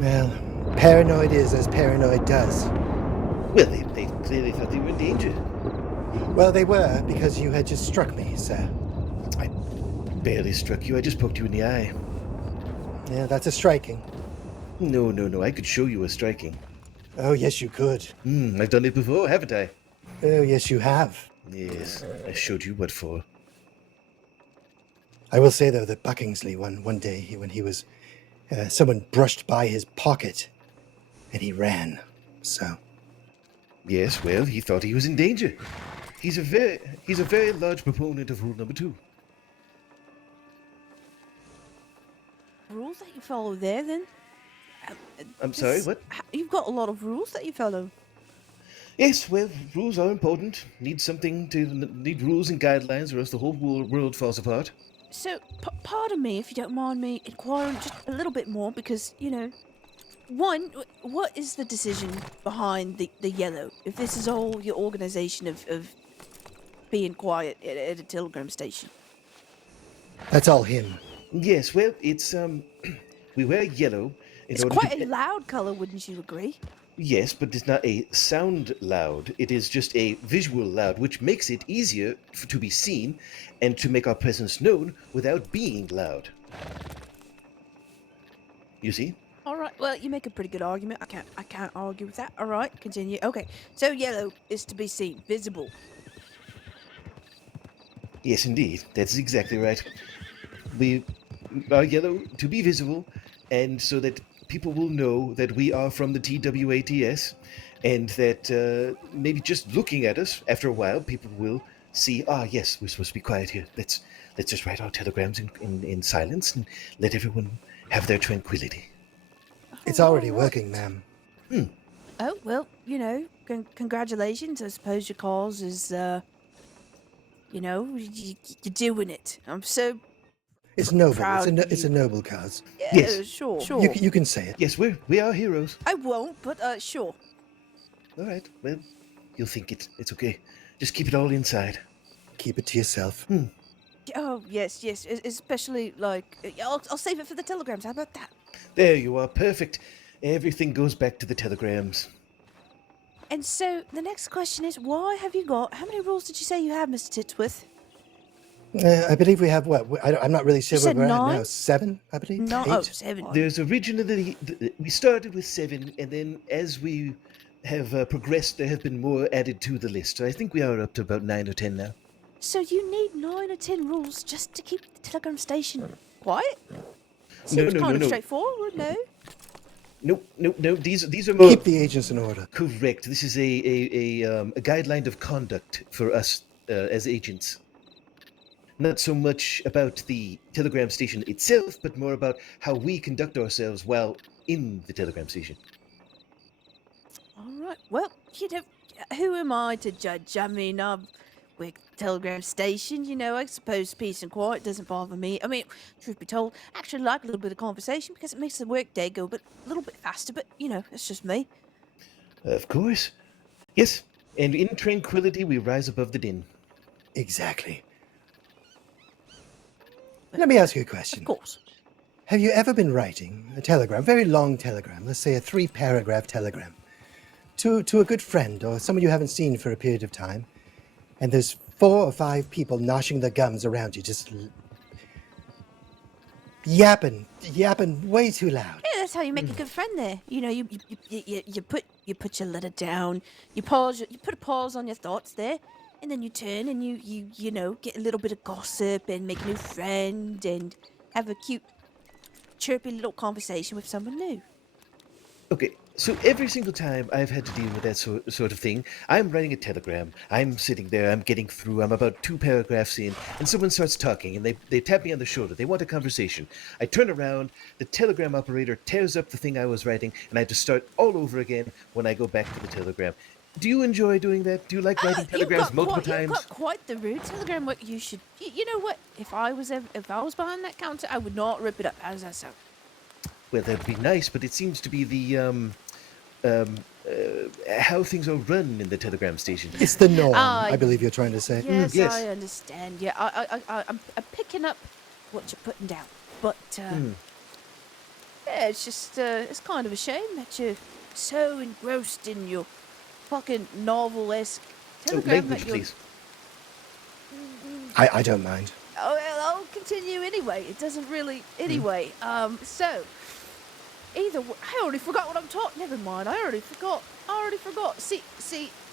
Well, paranoid is as paranoid does. Well, they clearly thought they were in danger. Well, they were, because you had just struck me, sir. I barely struck you. I just poked you in the eye. Yeah, that's a striking. No. I could show you a striking. Oh, yes, you could. I've done it before, haven't I? Oh, yes, you have. Yes, I showed you what for. I will say, though, that Buckingsley, one day, when he was... someone brushed by his pocket, and he ran, so... Yes, well, he thought he was in danger. He's a very large proponent of rule number 2. Rules that you follow there, then? I'm sorry, what? You've got a lot of rules that you follow. Yes, well, rules are important. Need rules and guidelines, or else the whole world falls apart. So, pardon me if you don't mind me inquiring just a little bit more, because, one, what is the decision behind the yellow? If this is all your organization of being quiet at a telegram station? That's all him. Yes, well, it's, we wear yellow in It's order quite to... a loud color, wouldn't you agree? Yes, but it's not a sound loud. It is just a visual loud, which makes it easier to be seen and to make our presence known without being loud. You see? All right. Well, you make a pretty good argument. I can't argue with that. All right. Continue. Okay. So yellow is to be seen, visible. Yes, indeed. That's exactly right. We are yellow to be visible, and so that people will know that we are from the T.W.A.T.S, and that maybe just looking at us, after a while, people will see, yes, we're supposed to be quiet here. Let's just write our telegrams in silence and let everyone have their tranquility. It's already working, ma'am. Oh, well, congratulations. I suppose your cause is, you're doing it. I'm so It's noble. proud of It's a you. noble cause. Yeah, Yes. sure. You can say it. Yes, we are heroes. I won't, but sure. All right, well, you'll think it's okay. Just keep it all inside. Keep it to yourself. Oh, yes. Especially, I'll save it for the telegrams. How about that? There you are, perfect. Everything goes back to the telegrams. And so, the next question is, how many rules did you say you have, Mr. Titsworth? I believe we have what? I'm not really sure You where said we're 9? at now. 7, I believe? No, 8? 7. There's originally, we started with 7, and then as we have progressed, there have been more added to the list. So I think we are up to about 9 or 10 now. So you need 9 or 10 rules just to keep the telegram station quiet? Seems kind of straightforward, no? No. These are more... Keep the agents in order. Correct. This is a guideline of conduct for us as agents. Not so much about the telegram station itself, but more about how we conduct ourselves while in the telegram station. All right. Well, who am I to judge? I mean, we're telegram station, I suppose peace and quiet doesn't bother me. I mean, truth be told, I actually like a little bit of conversation because it makes the work day go a little bit faster, but, it's just me. Of course. Yes, and in tranquility we rise above the din. Exactly. Let me ask you a question. Of course. Have you ever been writing a telegram, very long telegram, let's say a 3-paragraph telegram, to a good friend or someone you haven't seen for a period of time, and there's 4 or 5 people gnashing their gums around you, just yapping way too loud? Yeah, that's how you make a good friend there. You put your letter down, you put a pause on your thoughts there, and then you turn and you get a little bit of gossip and make a new friend and have a cute, chirpy little conversation with someone new. Okay, so every single time I've had to deal with that sort of thing, I'm writing a telegram. I'm sitting there, I'm getting through, I'm about 2 paragraphs in, and someone starts talking, and they tap me on the shoulder. They want a conversation. I turn around, the telegram operator tears up the thing I was writing, and I have to start all over again when I go back to the telegram. Do you enjoy doing that? Do you like writing telegrams multiple times? You've got quite the rude telegram. What you should, you know what? If I was behind that counter, I would not rip it up. How does that sound? Well, that'd be nice, but it seems to be the how things are run in the telegram station. It's the norm, I believe you're trying to say. Yes, I understand. Yeah, I'm picking up what you're putting down, but yeah, it's just it's kind of a shame that you're so engrossed in your fucking novel-esque Oh, telegram language, that you're... please. I don't mind. Oh, well, I'll continue anyway. It doesn't really... Anyway, so... Either way... I already forgot what I'm talking... Never mind, I already forgot. See,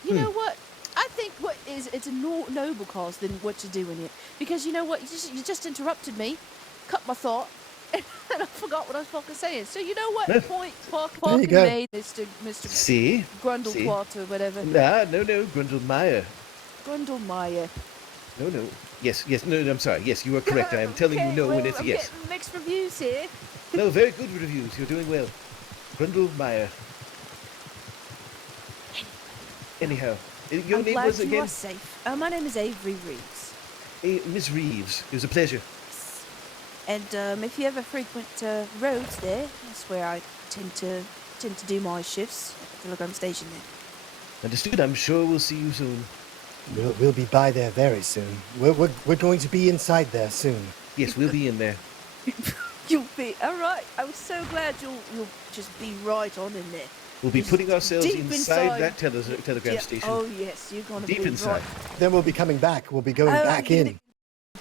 you know what? I think it's a noble cause than what you're doing here. Because you know what? You just interrupted me, cut my thought, and I forgot what I was fucking saying. So you know what? No. Point There you fucking go. made, Mr. See? Grundle-T.W.A.T.S or whatever. No, Grundlemeyer. Grundlemeyer. No. Yes, no, I'm sorry. Yes, you are correct. I am telling you no, and it's I'm yes. getting mixed reviews here. No, very good reviews. You're doing well. Grundlemeyer. Anyhow, your I'm name glad was you again? are safe. My name is Avery Reeves. Miss Reeves. It was a pleasure. And if you ever frequent roads there, that's where I tend to do my shifts at the telegram station there. Understood. I'm sure we'll see you soon. We'll be by there very soon. We're going to be inside there soon. Yes, we'll be in there. You'll be all right. I'm so glad you'll just be right on in there. We'll be Just putting ourselves deep inside that inside. telegram Yeah, station. oh yes, you're gonna Deep be inside. right. Then we'll be coming back. We'll be going back in.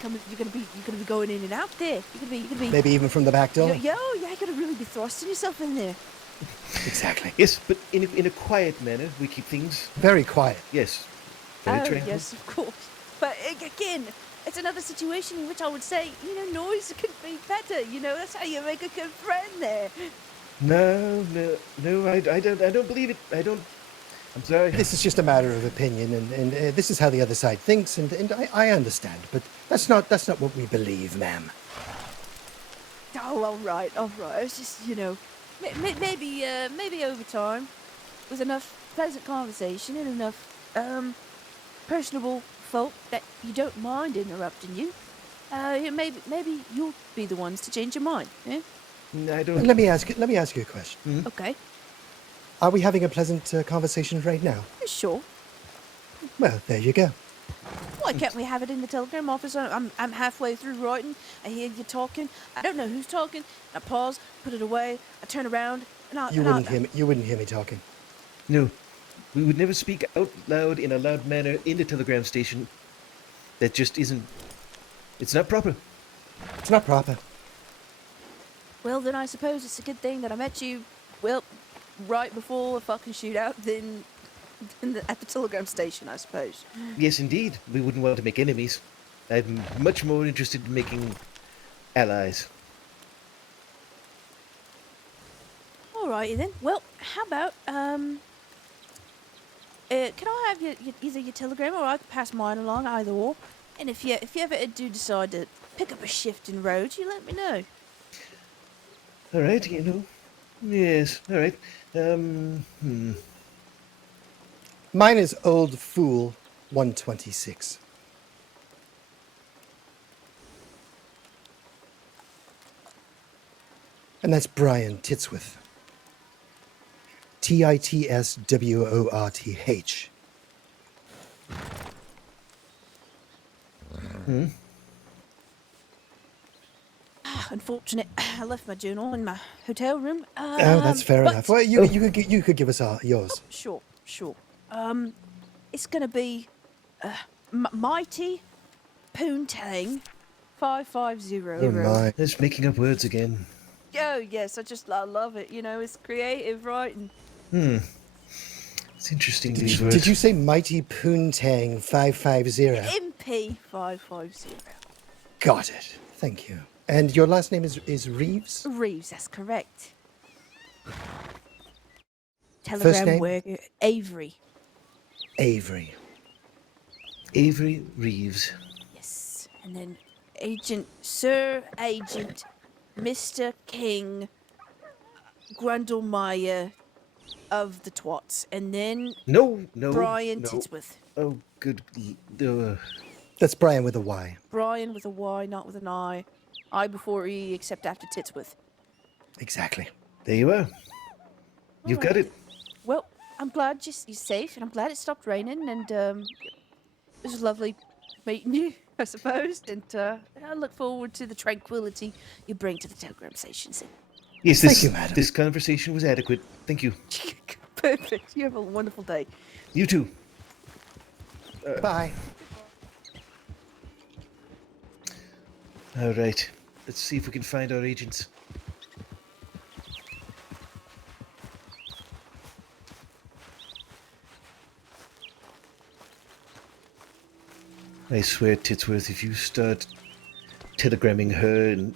You're gonna be going in and out there. You're gonna be. Maybe even from the back door. Yeah, you're gonna really be thrusting yourself in there. Exactly. Yes, but in a quiet manner. We keep things very quiet. Yes. Very Oh tranquil. yes, of course. But again, it's another situation in which I would say, noise could be better. That's how you make a good friend there. No, I don't believe it. I'm sorry. This is just a matter of opinion, and this is how the other side thinks, and I understand, but that's not what we believe, ma'am. Oh, all right. It's just, maybe over time, with enough pleasant conversation and enough personable folk that you don't mind interrupting you, maybe you'll be the ones to change your mind. Eh? I don't. Let me ask you a question. Okay. Are we having a pleasant conversation right now? Sure. Well, there you go. Why can't we have it in the telegram office? I'm halfway through writing. I hear you talking. I don't know who's talking. I pause, put it away. I turn around, and You wouldn't hear me talking. No, we would never speak out loud in a loud manner in the telegram station. That just isn't. It's not proper. It's not proper. Well, then I suppose it's a good thing that I met you, well, right before a fucking shootout, then at the telegram station, I suppose. Yes, indeed. We wouldn't want to make enemies. I'm much more interested in making allies. Alrighty then. Well, how about, can I have either your telegram or I can pass mine along, either or. And if you ever do decide to pick up a shift in roads, you let me know. All right, Yes, all right. Mine is Old Fool 126. And that's Bryan Titsworth. Titsworth. Unfortunate. I left my journal in my hotel room. Oh, that's fair enough. Well, you could give us yours. Sure. It's gonna be Mighty Poontang 550. Oh my! Just making up words again. Oh yes, I love it. It's creative, right? And It's interesting. Did you say Mighty Poontang 550? MP 550. Got it. Thank you. And your last name is Reeves? Reeves, that's correct. First Telegram name? worker Avery. Avery Reeves. Yes. And then Sir Agent Mr. King Grundlemeyer of the T.W.A.T.S. And then No. Bryan Titsworth. Oh, good. That's Bryan with a Y. Bryan with a Y, not with an I. I before E, except after Titsworth. Exactly. There you are. You've got it. Well, I'm glad you're safe, and I'm glad it stopped raining, and it was lovely meeting you, I suppose, and I look forward to the tranquility you bring to the telegram stations. Yes, Thank you, madam. This conversation was adequate. Thank you. Perfect. You have a wonderful day. You too. Bye. All right. Let's see if we can find our agents. I swear, Titsworth, if you start telegramming her and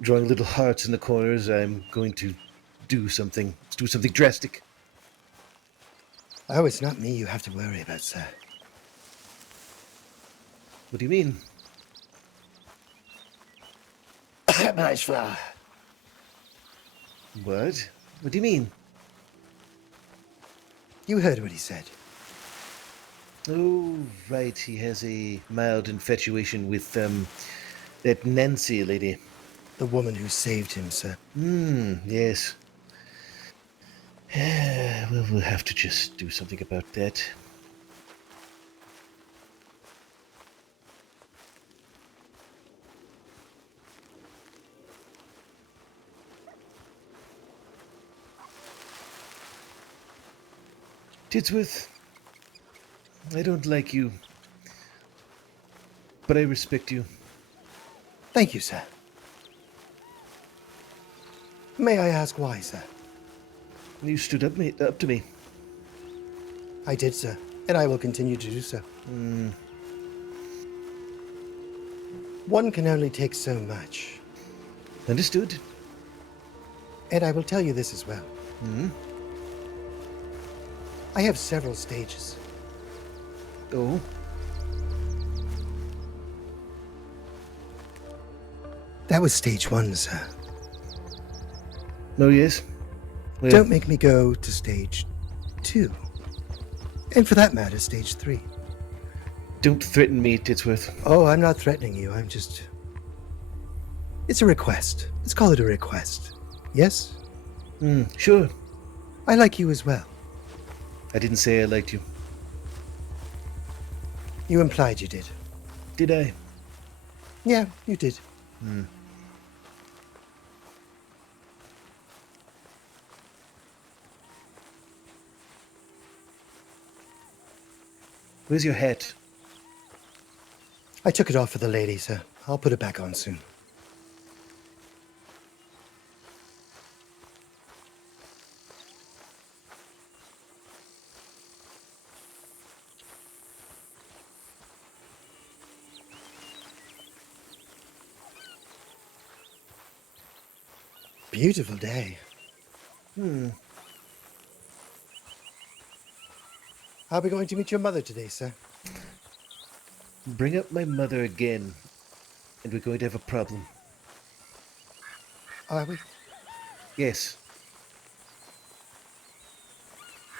drawing little hearts in the corners, I'm going to do something. Do something drastic. Oh, it's not me you have to worry about, sir. What do you mean? Blanchflower. What? What do you mean? You heard what he said. Oh, right. He has a mild infatuation with, that Nancy lady. The woman who saved him, sir. Yes. Well, we'll have to just do something about that. Titsworth, I don't like you, but I respect you. Thank you, sir. May I ask why, sir? You stood up to me. I did, sir, and I will continue to do so. One can only take so much. Understood. And I will tell you this as well. I have several stages. Oh? That was stage 1, sir. Oh, yes? Well, Don't make me go to stage 2. And for that matter, stage 3. don't threaten me, Titsworth. Oh, I'm not threatening you. I'm just... It's a request. Let's call it a request. Yes? Sure. I like you as well. I didn't say I liked you. You implied you did. Did I? Yeah, you did. Where's your hat? I took it off for the lady, sir. I'll put it back on soon. Beautiful day. Are we going to meet your mother today, sir? Bring up my mother again, and we're going to have a problem. Are we? Yes.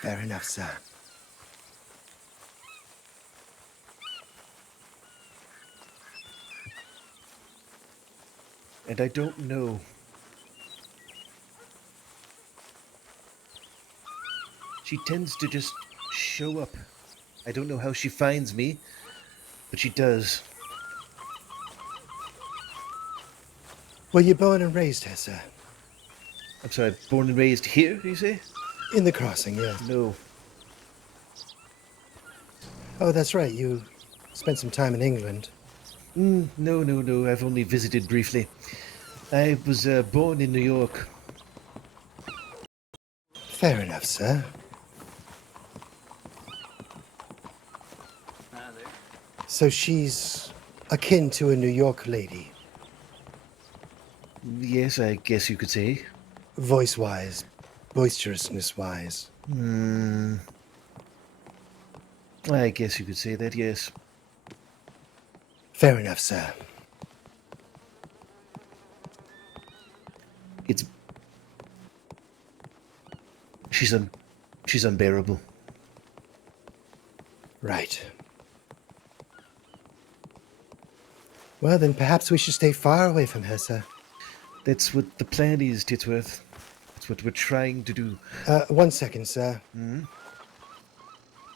Fair enough, sir. And I don't know. She tends to just show up. I don't know how she finds me, but she does. Were you born and raised here, sir? I'm sorry, born and raised here, you say? In the crossing, yes. No. Oh, that's right. You spent some time in England. No. I've only visited briefly. I was born in New York. Fair enough, sir. So she's akin to a New York lady. Yes, I guess you could say. Voice-wise, boisterousness-wise. I guess you could say that, yes. Fair enough, sir. She's unbearable. Right. Well, then perhaps we should stay far away from her, sir. That's what the plan is, Titsworth. That's what we're trying to do. 1 second, sir.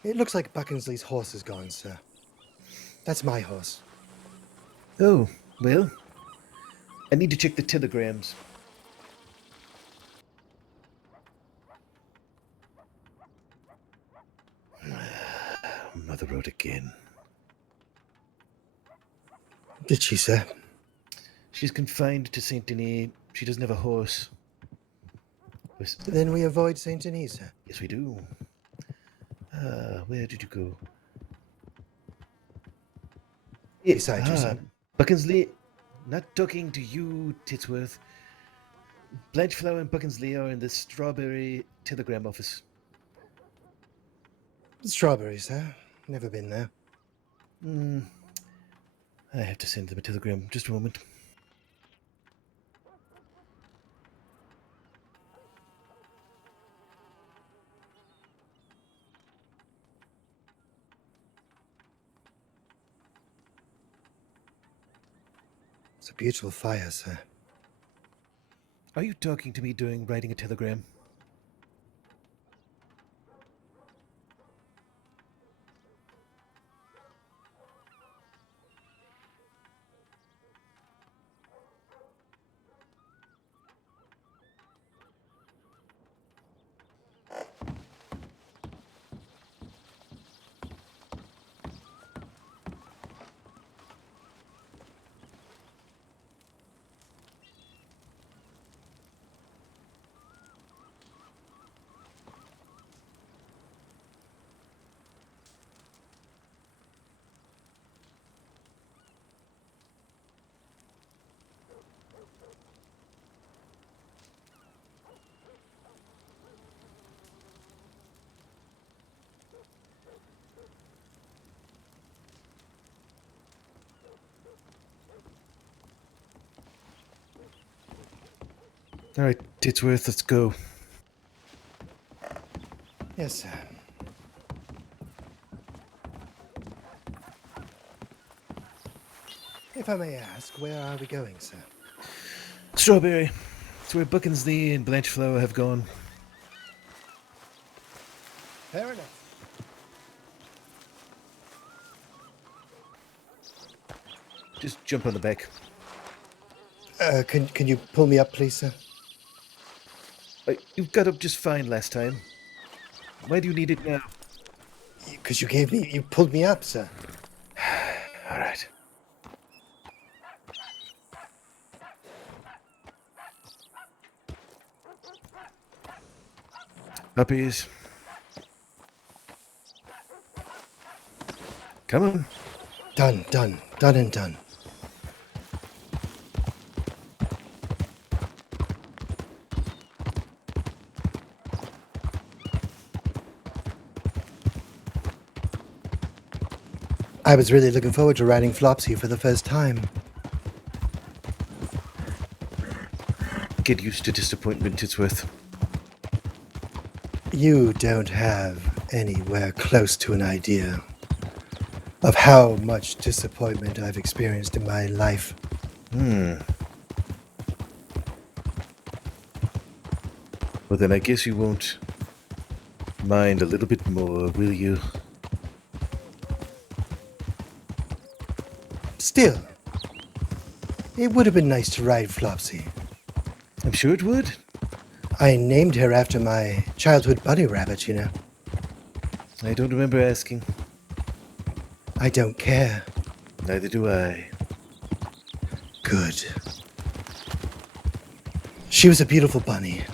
It looks like Buckinsley's horse is gone, sir. That's my horse. Oh, well. I need to check the telegrams. mother wrote again. Did she, sir? She's confined to Saint Denis. She doesn't have a horse. Then we avoid Saint Denis, sir. Yes, we do. Where did you go? Beside you, sir. Buckinsley, not talking to you, Titsworth. Blanchflower and Buckinsley are in the Strawberry Telegram office. Strawberry, sir. Never been there. I have to send them a telegram. Just a moment. It's a beautiful fire, sir. Are you talking to me during writing a telegram? All right, Titsworth, let's go. Yes, sir. If I may ask, where are we going, sir? Strawberry. It's where Buckinsley and Blanchflower have gone. Fair enough. Just jump on the back. Can you pull me up, please, sir? You got up just fine last time. Why do you need it now? Because you pulled me up, sir. All right. Puppies. Come on. Done and done. I was really looking forward to riding Flopsy for the first time. Get used to disappointment, Titsworth. You don't have anywhere close to an idea of how much disappointment I've experienced in my life. Well, then I guess you won't mind a little bit more, will you? Still, it would have been nice to ride Flopsy. I'm sure it would. I named her after my childhood bunny rabbit, you know. I don't remember asking. I don't care. Neither do I. Good. She was a beautiful bunny.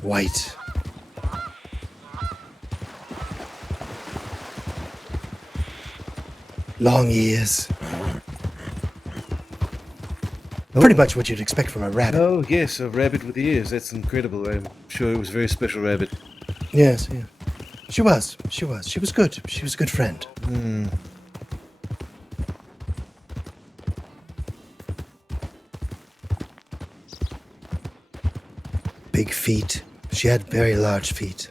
White. Long ears. Pretty much what you'd expect from a rabbit. Oh, yes, a rabbit with ears. That's incredible. I'm sure it was a very special rabbit. Yes, yeah. She was. She was good. She was a good friend. Big feet. She had very large feet.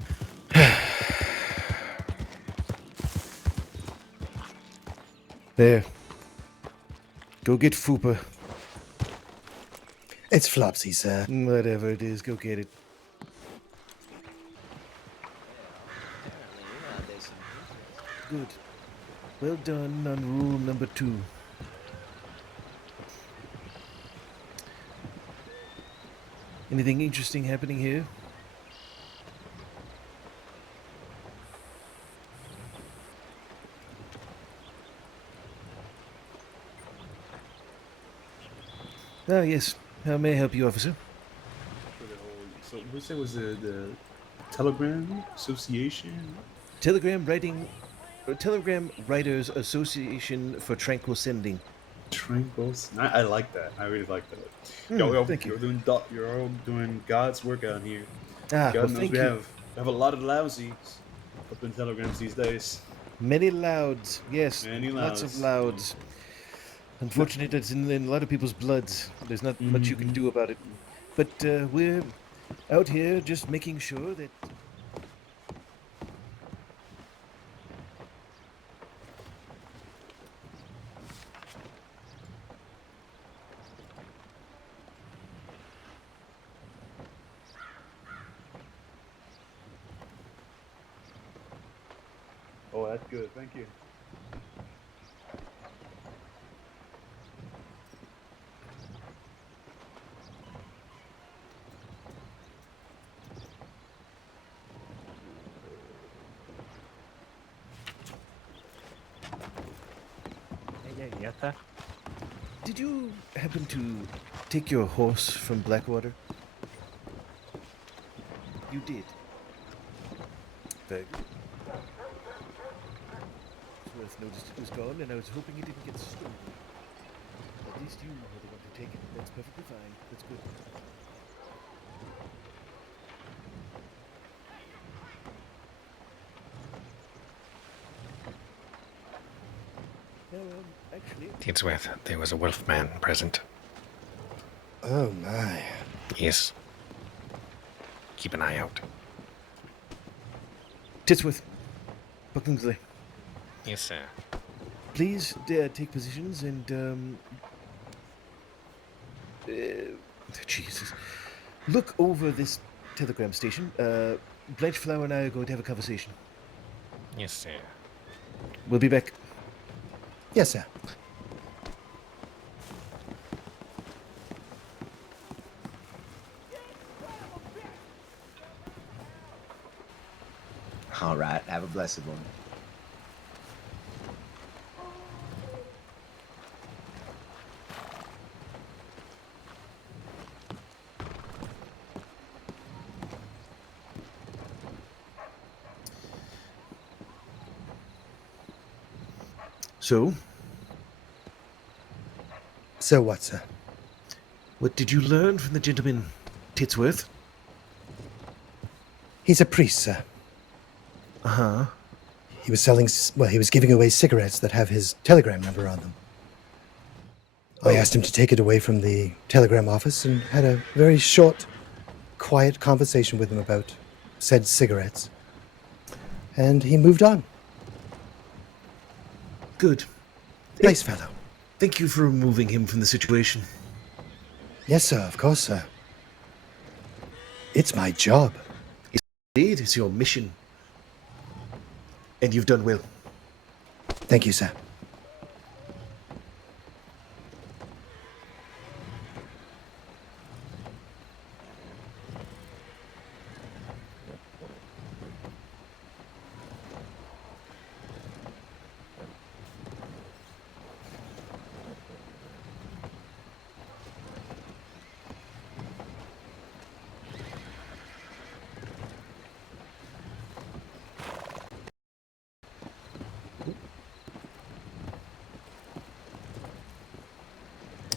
There. Go get Fupa. It's Flopsy, sir. Whatever it is, go get it. Good. Well done on rule number 2. Anything interesting happening here? Ah, yes. How may I help you, officer? So what's it was the Telegram Association? Telegram Writers Association for Tranquil Sending. Tranquil. I like that. I really like that. Thank you. You're all doing God's work out here. Ah, God well, knows thank you. we have a lot of lousies up in telegrams these days. Many louds, yes. Many Lots of louds. louds. Unfortunately, it's in a lot of people's bloods. There's not much you can do about it. But we're out here just making sure that. Oh, that's good. Thank you. Yes, sir. Did you happen to take your horse from Blackwater? You did. Very good. Titsworth noticed it was gone, and I was hoping it didn't get stolen. At least you were the one to take it. That's perfectly fine. That's good. Now, actually... Titsworth, there was a wolf man present. Oh my. Yes. Keep an eye out. Titsworth, Buckingsley, Yes, sir. please take positions and, Jesus. Look over this telegram station. Blanchflower and I are going to have a conversation. Yes, sir. We'll be back. Yes, sir. All right. Have a blessed one. So? So what, sir? What did you learn from the gentleman Titsworth? He's a priest, sir. Uh-huh. He was selling, well, he was giving away cigarettes that have his telegram number on them. I asked him to take it away from the telegram office and had a very short, quiet conversation with him about said cigarettes. And he moved on. Good. Nice fellow. Thank you for removing him from the situation. Yes, sir, of course, sir. It's my job. Indeed, it's your mission. And you've done well. Thank you, sir.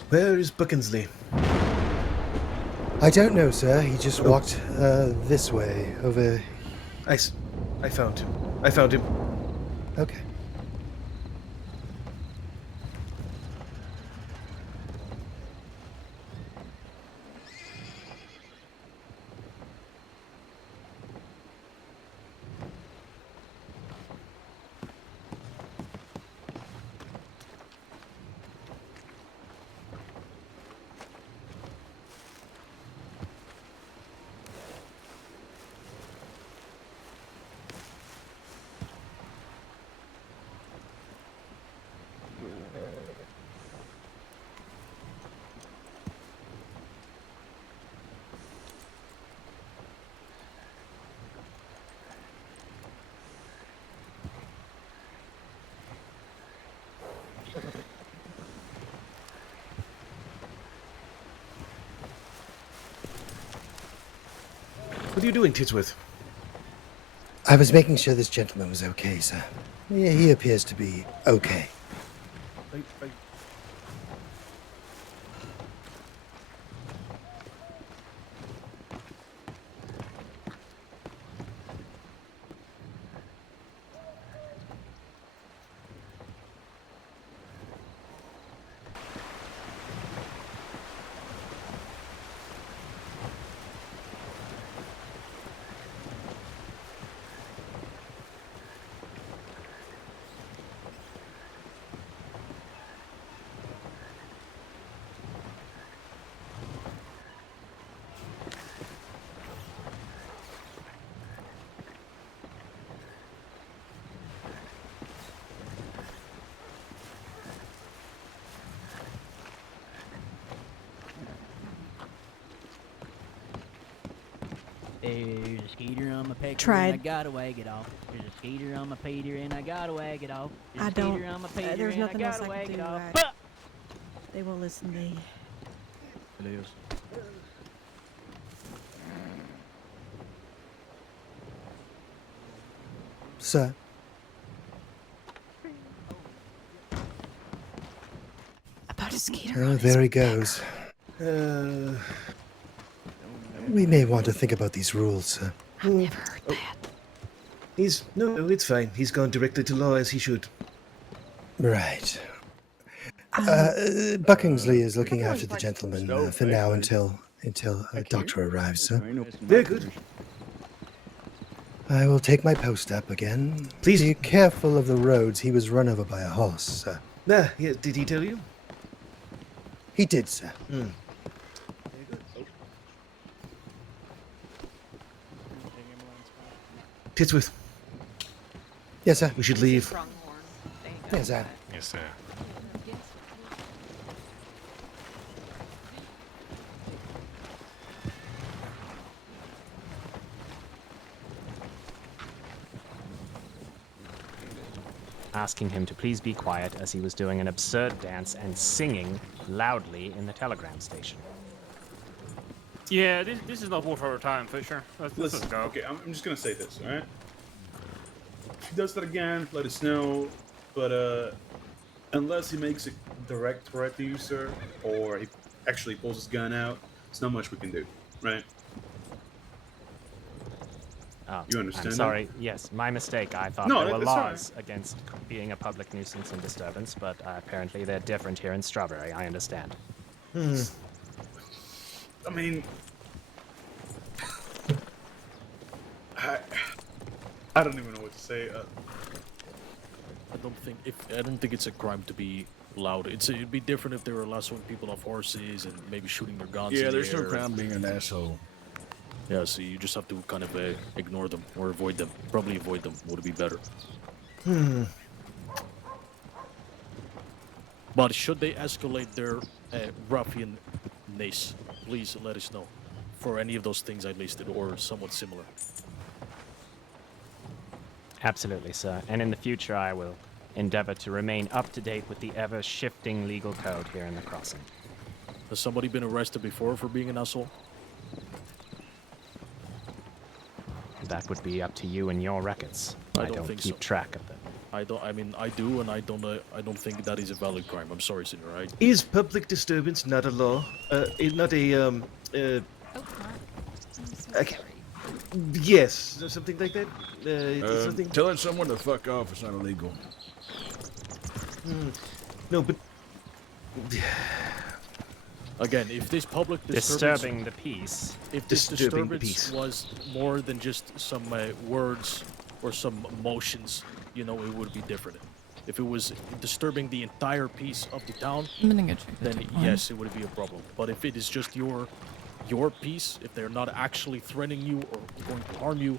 Where is Buckingsley? I don't know, sir. He just walked this way, over... I found him. I found him. Okay. What are you doing, Titsworth? I was making sure this gentleman was okay, sir. Yeah, he appears to be okay. There's a skeeter on my pecker Tried. and I gotta wag it off. There's a skeeter on my peter and I gotta wag it off. There's I a don't. skeeter on my peter There's and I nothing else gotta I wag can it do. off. They won't listen to me. It is. Sir? About a skeeter. Oh, there he goes. We may want to think about these rules, sir. I've never heard that. No, it's fine. He's gone directly to law as he should. Right. Buckingsley is looking after the gentleman for now until a doctor arrives, sir. Very good. I will take my post up again. Please. Be careful of the roads. He was run over by a horse, sir. Yeah, did he tell you? He did, sir. Titsworth. Yes, sir. We should leave. Yes, sir. Yes, sir. Asking him to please be quiet as he was doing an absurd dance and singing loudly in the telegram station. Yeah, this is not worth our time, Fisher. Let's go. Okay, I'm just gonna say this, alright? If he does that again, let us know. But unless he makes a direct threat to you, sir, or he actually pulls his gun out, there's not much we can do, right? Oh, You understand I'm that? sorry. Yes, my mistake. I thought No, there were that's all right. laws against being a public nuisance and disturbance, but apparently they're different here in Strawberry. I understand. I mean, I don't even know what to say. I don't think it's a crime to be loud. It'd be different if they were lassoing people off horses and maybe shooting their guns. Yeah, in there's the no air. crime being an asshole. Yeah, so you just have to kind of ignore them or avoid them. Probably avoid them would be better. But should they escalate their ruffian-ness, please let us know. For any of those things I listed or somewhat similar. Absolutely, sir. And in the future, I will endeavor to remain up to date with the ever-shifting legal code here in the crossing. Has somebody been arrested before for being an asshole? That would be up to you and your records. I don't think keep so. track of them. I mean, I do, and I don't think that is a valid crime. I'm sorry, Senor. Is public disturbance not a law? Not a okay. Yes, something like that. Something. Telling someone to fuck off is not illegal. No, but again, if this public disturbing the peace, if this disturbance was more than just some words or some motions, you know, it would be different. If it was disturbing the entire peace of the town, then yes, it would be a problem. But if it is just your peace, if they're not actually threatening you or going to harm you,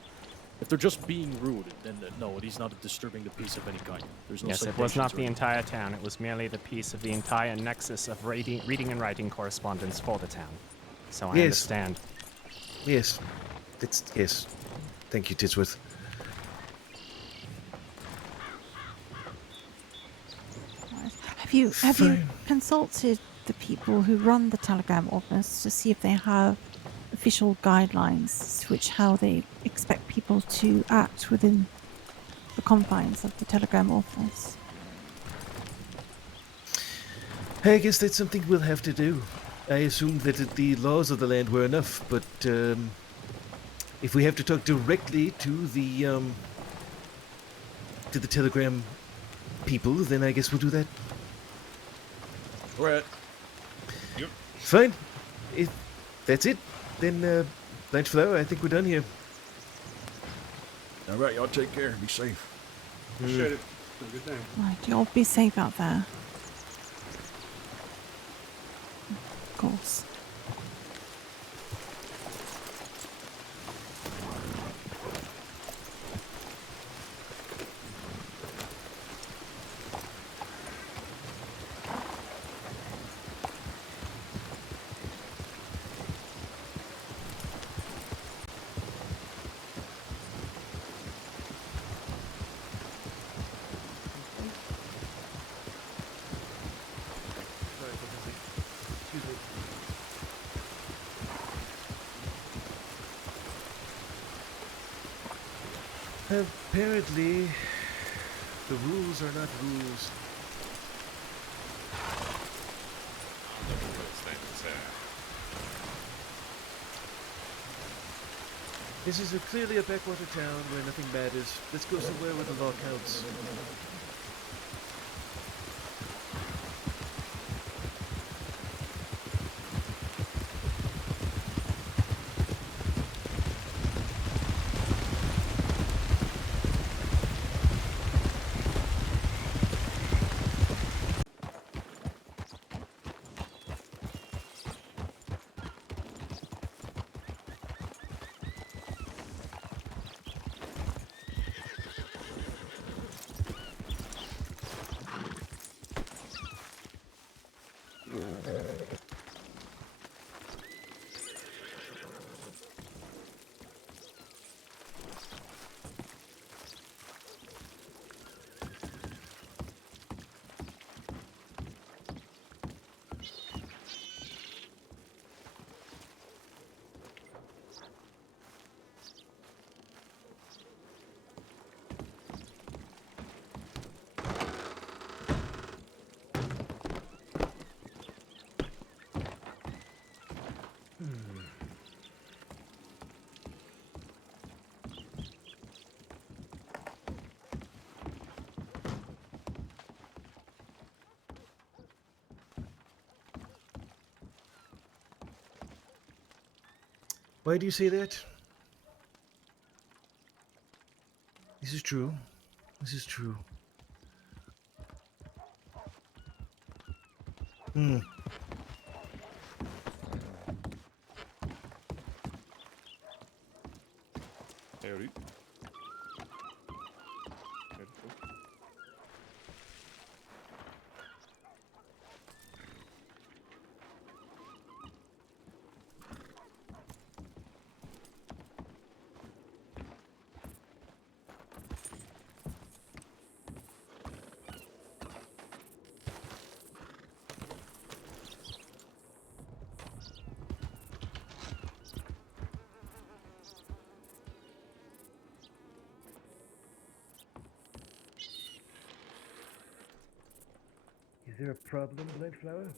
if they're just being rude, then no, it is not disturbing the peace of any kind. There's no yes, it was not the entire town. It was merely the peace of the entire nexus of reading and writing correspondence for the town. So I understand. Yes. Yes. Thank you, Titsworth. Have you consulted the people who run the telegram office to see if they have official guidelines to which how they expect people to act within the confines of the Telegram office. I guess that's something we'll have to do. I assumed that the laws of the land were enough, but if we have to talk directly to the Telegram people, then I guess we'll do that. Right. Yep. Fine. If that's it, then Blanchflower, I think we're done here. All right, y'all take care. Be safe. Appreciate it. Have a good day. Right, y'all be safe out there. Of course. Apparently, the rules are not rules. This is clearly a backwater town where nothing matters. Let's go somewhere where the law counts. Why do you say that? This is true. This is true. Hmm. Howdy. Is there a problem, Blanchflower?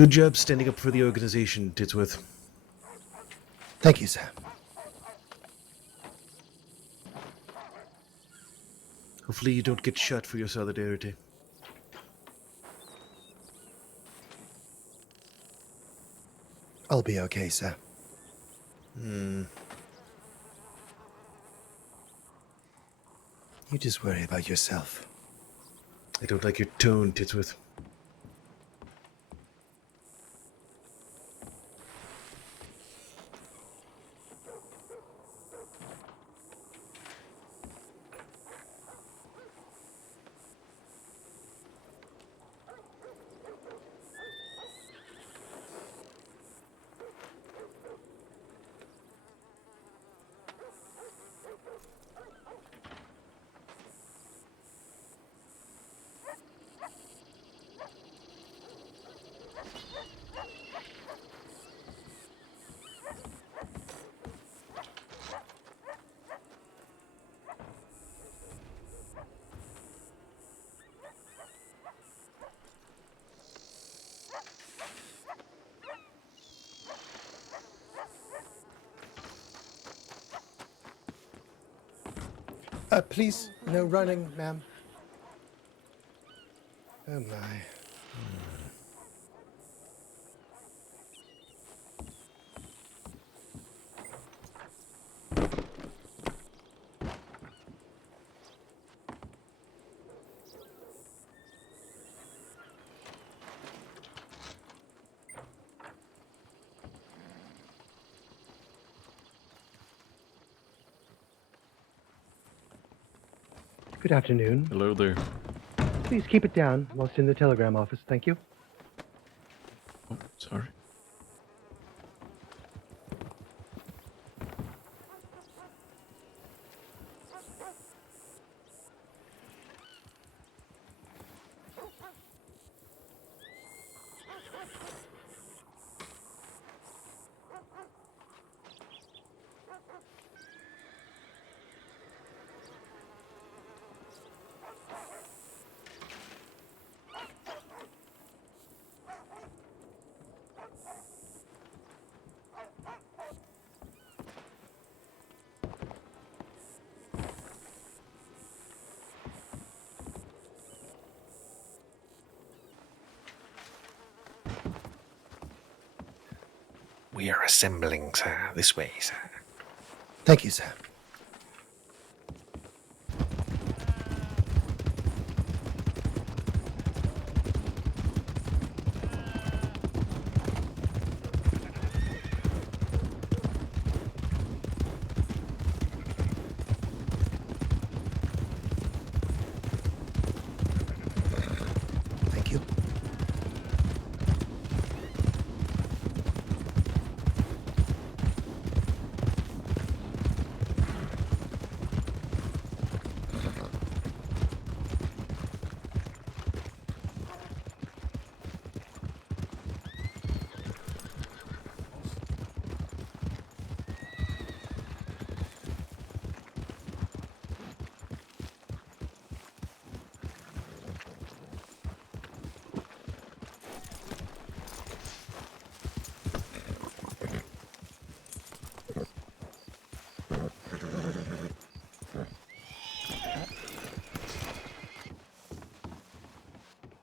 Good job standing up for the organization, Titsworth. Thank you, sir. Hopefully you don't get shot for your solidarity. I'll be okay, sir. Hmm. You just worry about yourself. I don't like your tone, Titsworth. Please, no running, ma'am. Oh my. Good afternoon. Hello there. Please keep it down whilst in the telegram office. Thank you. Oh, sorry. We are assembling, sir. This way, sir. Thank you, sir. Thank you.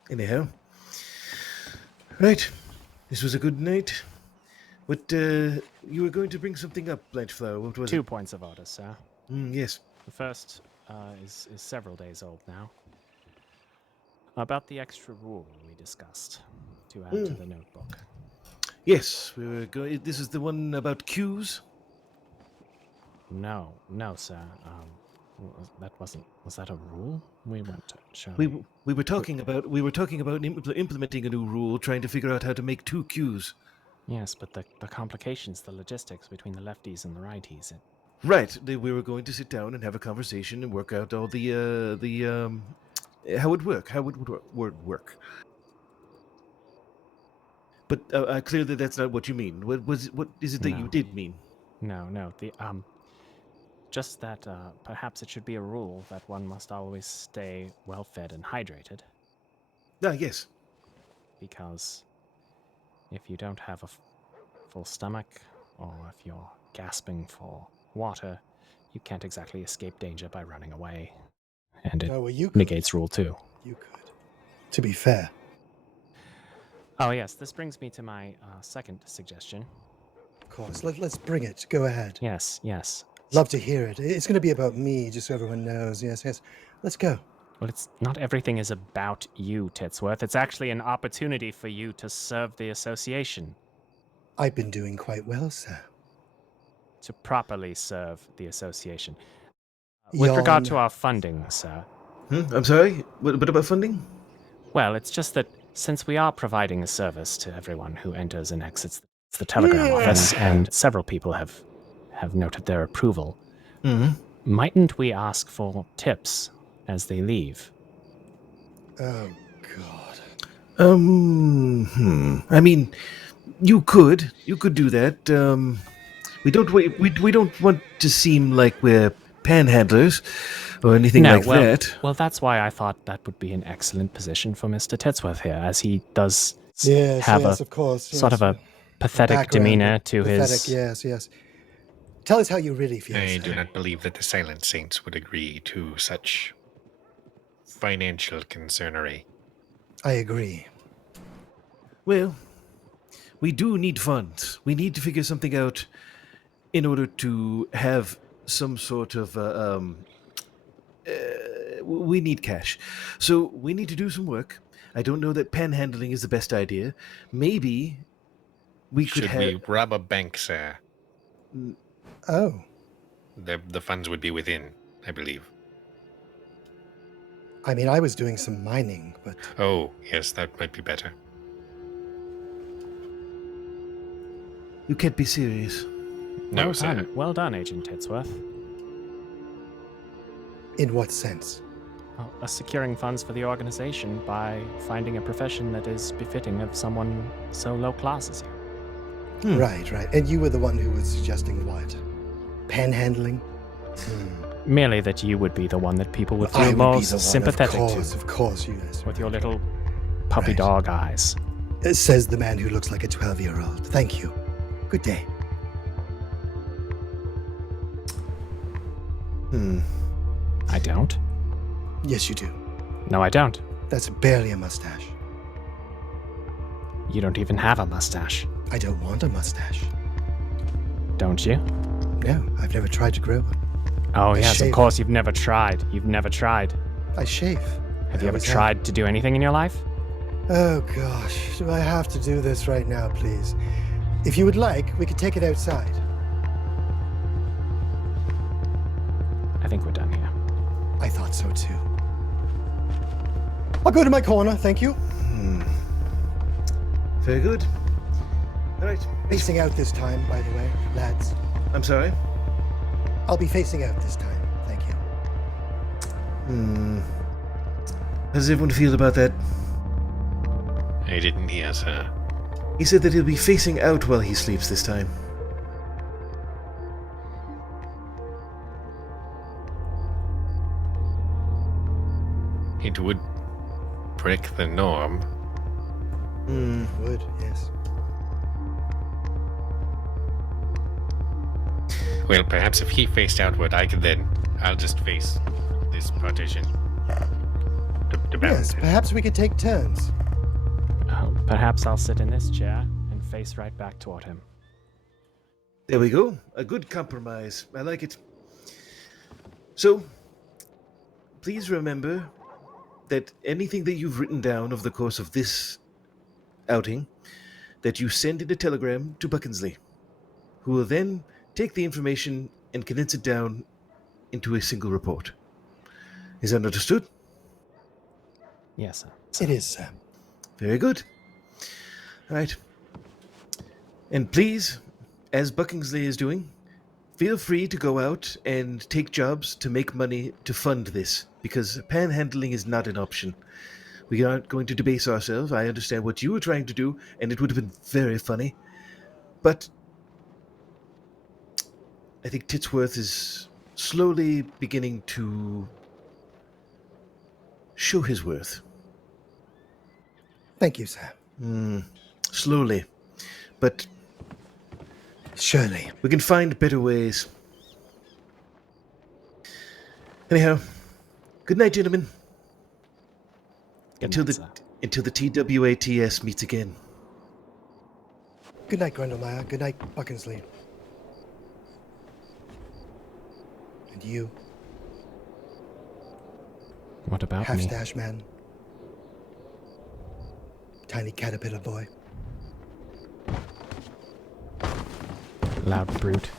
Anyhow. Right. This was a good night. What, you were going to bring something up, Blanchflower. What was it? 2 points of order, sir. Yes. The first is several days old now. About the extra rule we discussed to add to the notebook. Yes, we were going. This is the one about cues? No, sir. That wasn't. Was that a rule? We weren't sure. We were talking about implementing a new rule, trying to figure out how to make 2 cues. Yes, but the complications, the logistics between the lefties and the righties. Right. We were going to sit down and have a conversation and work out all the how it would work. But clearly that's not what you mean. What is it that you did mean? No. Just that perhaps it should be a rule that one must always stay well fed and hydrated. Ah, yes. Because if you don't have a full stomach, or if you're gasping for water, you can't exactly escape danger by running away. And it Oh, well, you could. negates Rule 2. You could. To be fair. Oh, yes, this brings me to my second suggestion. Of course, let's bring it. Go ahead. Yes, yes. Love to hear it. It's going to be about me, just so everyone knows. Yes, yes. Let's go. Well, it's not everything is about you, Titsworth. It's actually an opportunity for you to serve the association. I've been doing quite well, sir. To properly serve the association. With regard to our funding, sir. I'm sorry? What about funding? Well, it's just that since we are providing a service to everyone who enters and exits the telegram office, and several people have noted their approval, mightn't we ask for tips as they leave? Oh, God. I mean, you could do that. We don't want to seem like we're panhandlers or anything that. Well, that's why I thought that would be an excellent position for Mr. Titsworth here, as he does have of course, sort of a pathetic demeanor to his... Yes, yes. Tell us how you really feel. I do not believe that the Silent Saints would agree to such financial concernery. I agree. Well, we do need funds. We need to figure something out in order to have some sort of we need cash. So we need to do some work. I don't know that panhandling is the best idea. Maybe we could Should we rob a bank, sir? Oh. The funds would be within, I believe. I mean, I was doing some mining, but... Oh, yes, that might be better. You can't be serious. No, sir. Well done, Agent Titsworth. In what sense? Well, securing funds for the organization by finding a profession that is befitting of someone so low class as you. Right, right. And you were the one who was suggesting what? Panhandling? Merely that you would be the one that people would feel most sympathetic to. Of course, you guys. With your little puppy dog eyes. Says the man who looks like a 12-year-old. Thank you. Good day. I don't. Yes, you do. No, I don't. That's barely a mustache. You don't even have a mustache. I don't want a mustache. Don't you? No, I've never tried to grow one. Oh, I yes, shave. of course, you've never tried. You've never tried. I shave. Have you ever tried to do anything in your life? Oh, gosh. Do I have to do this right now, please? If you would like, we could take it outside. I think we're done here. I thought so, too. I'll go to my corner, thank you. Very good. All right. Facing out this time, by the way, lads. I'm sorry? I'll be facing out this time, thank you. How does everyone feel about that? I didn't hear, sir. He said that he'll be facing out while he sleeps this time. It would break the norm. Would, yes. Well, perhaps if he faced outward, I'll just face this partition. To balance Yes, it. perhaps we could take turns. Perhaps I'll sit in this chair and face right back toward him. There we go. A good compromise. I like it. So, please remember that anything that you've written down over the course of this outing, that you send in a telegram to Buckinsley, who will then take the information and condense it down into a single report. Is that understood? Yes, sir. It is, sir. Very good. All right. And please, as Buckingsley is doing, feel free to go out and take jobs to make money to fund this, because panhandling is not an option. We aren't going to debase ourselves. I understand what you were trying to do, and it would have been very funny. But I think Titsworth is slowly beginning to show his worth. Thank you, sir. Slowly. but surely we can find better ways. Anyhow, good night, gentlemen. Until the T.W.A.T.S. meets again. Good night, Grundlemeyer. Good night, Buckinsley. And you. What about Half me? stash man. Tiny caterpillar boy. Loud brute.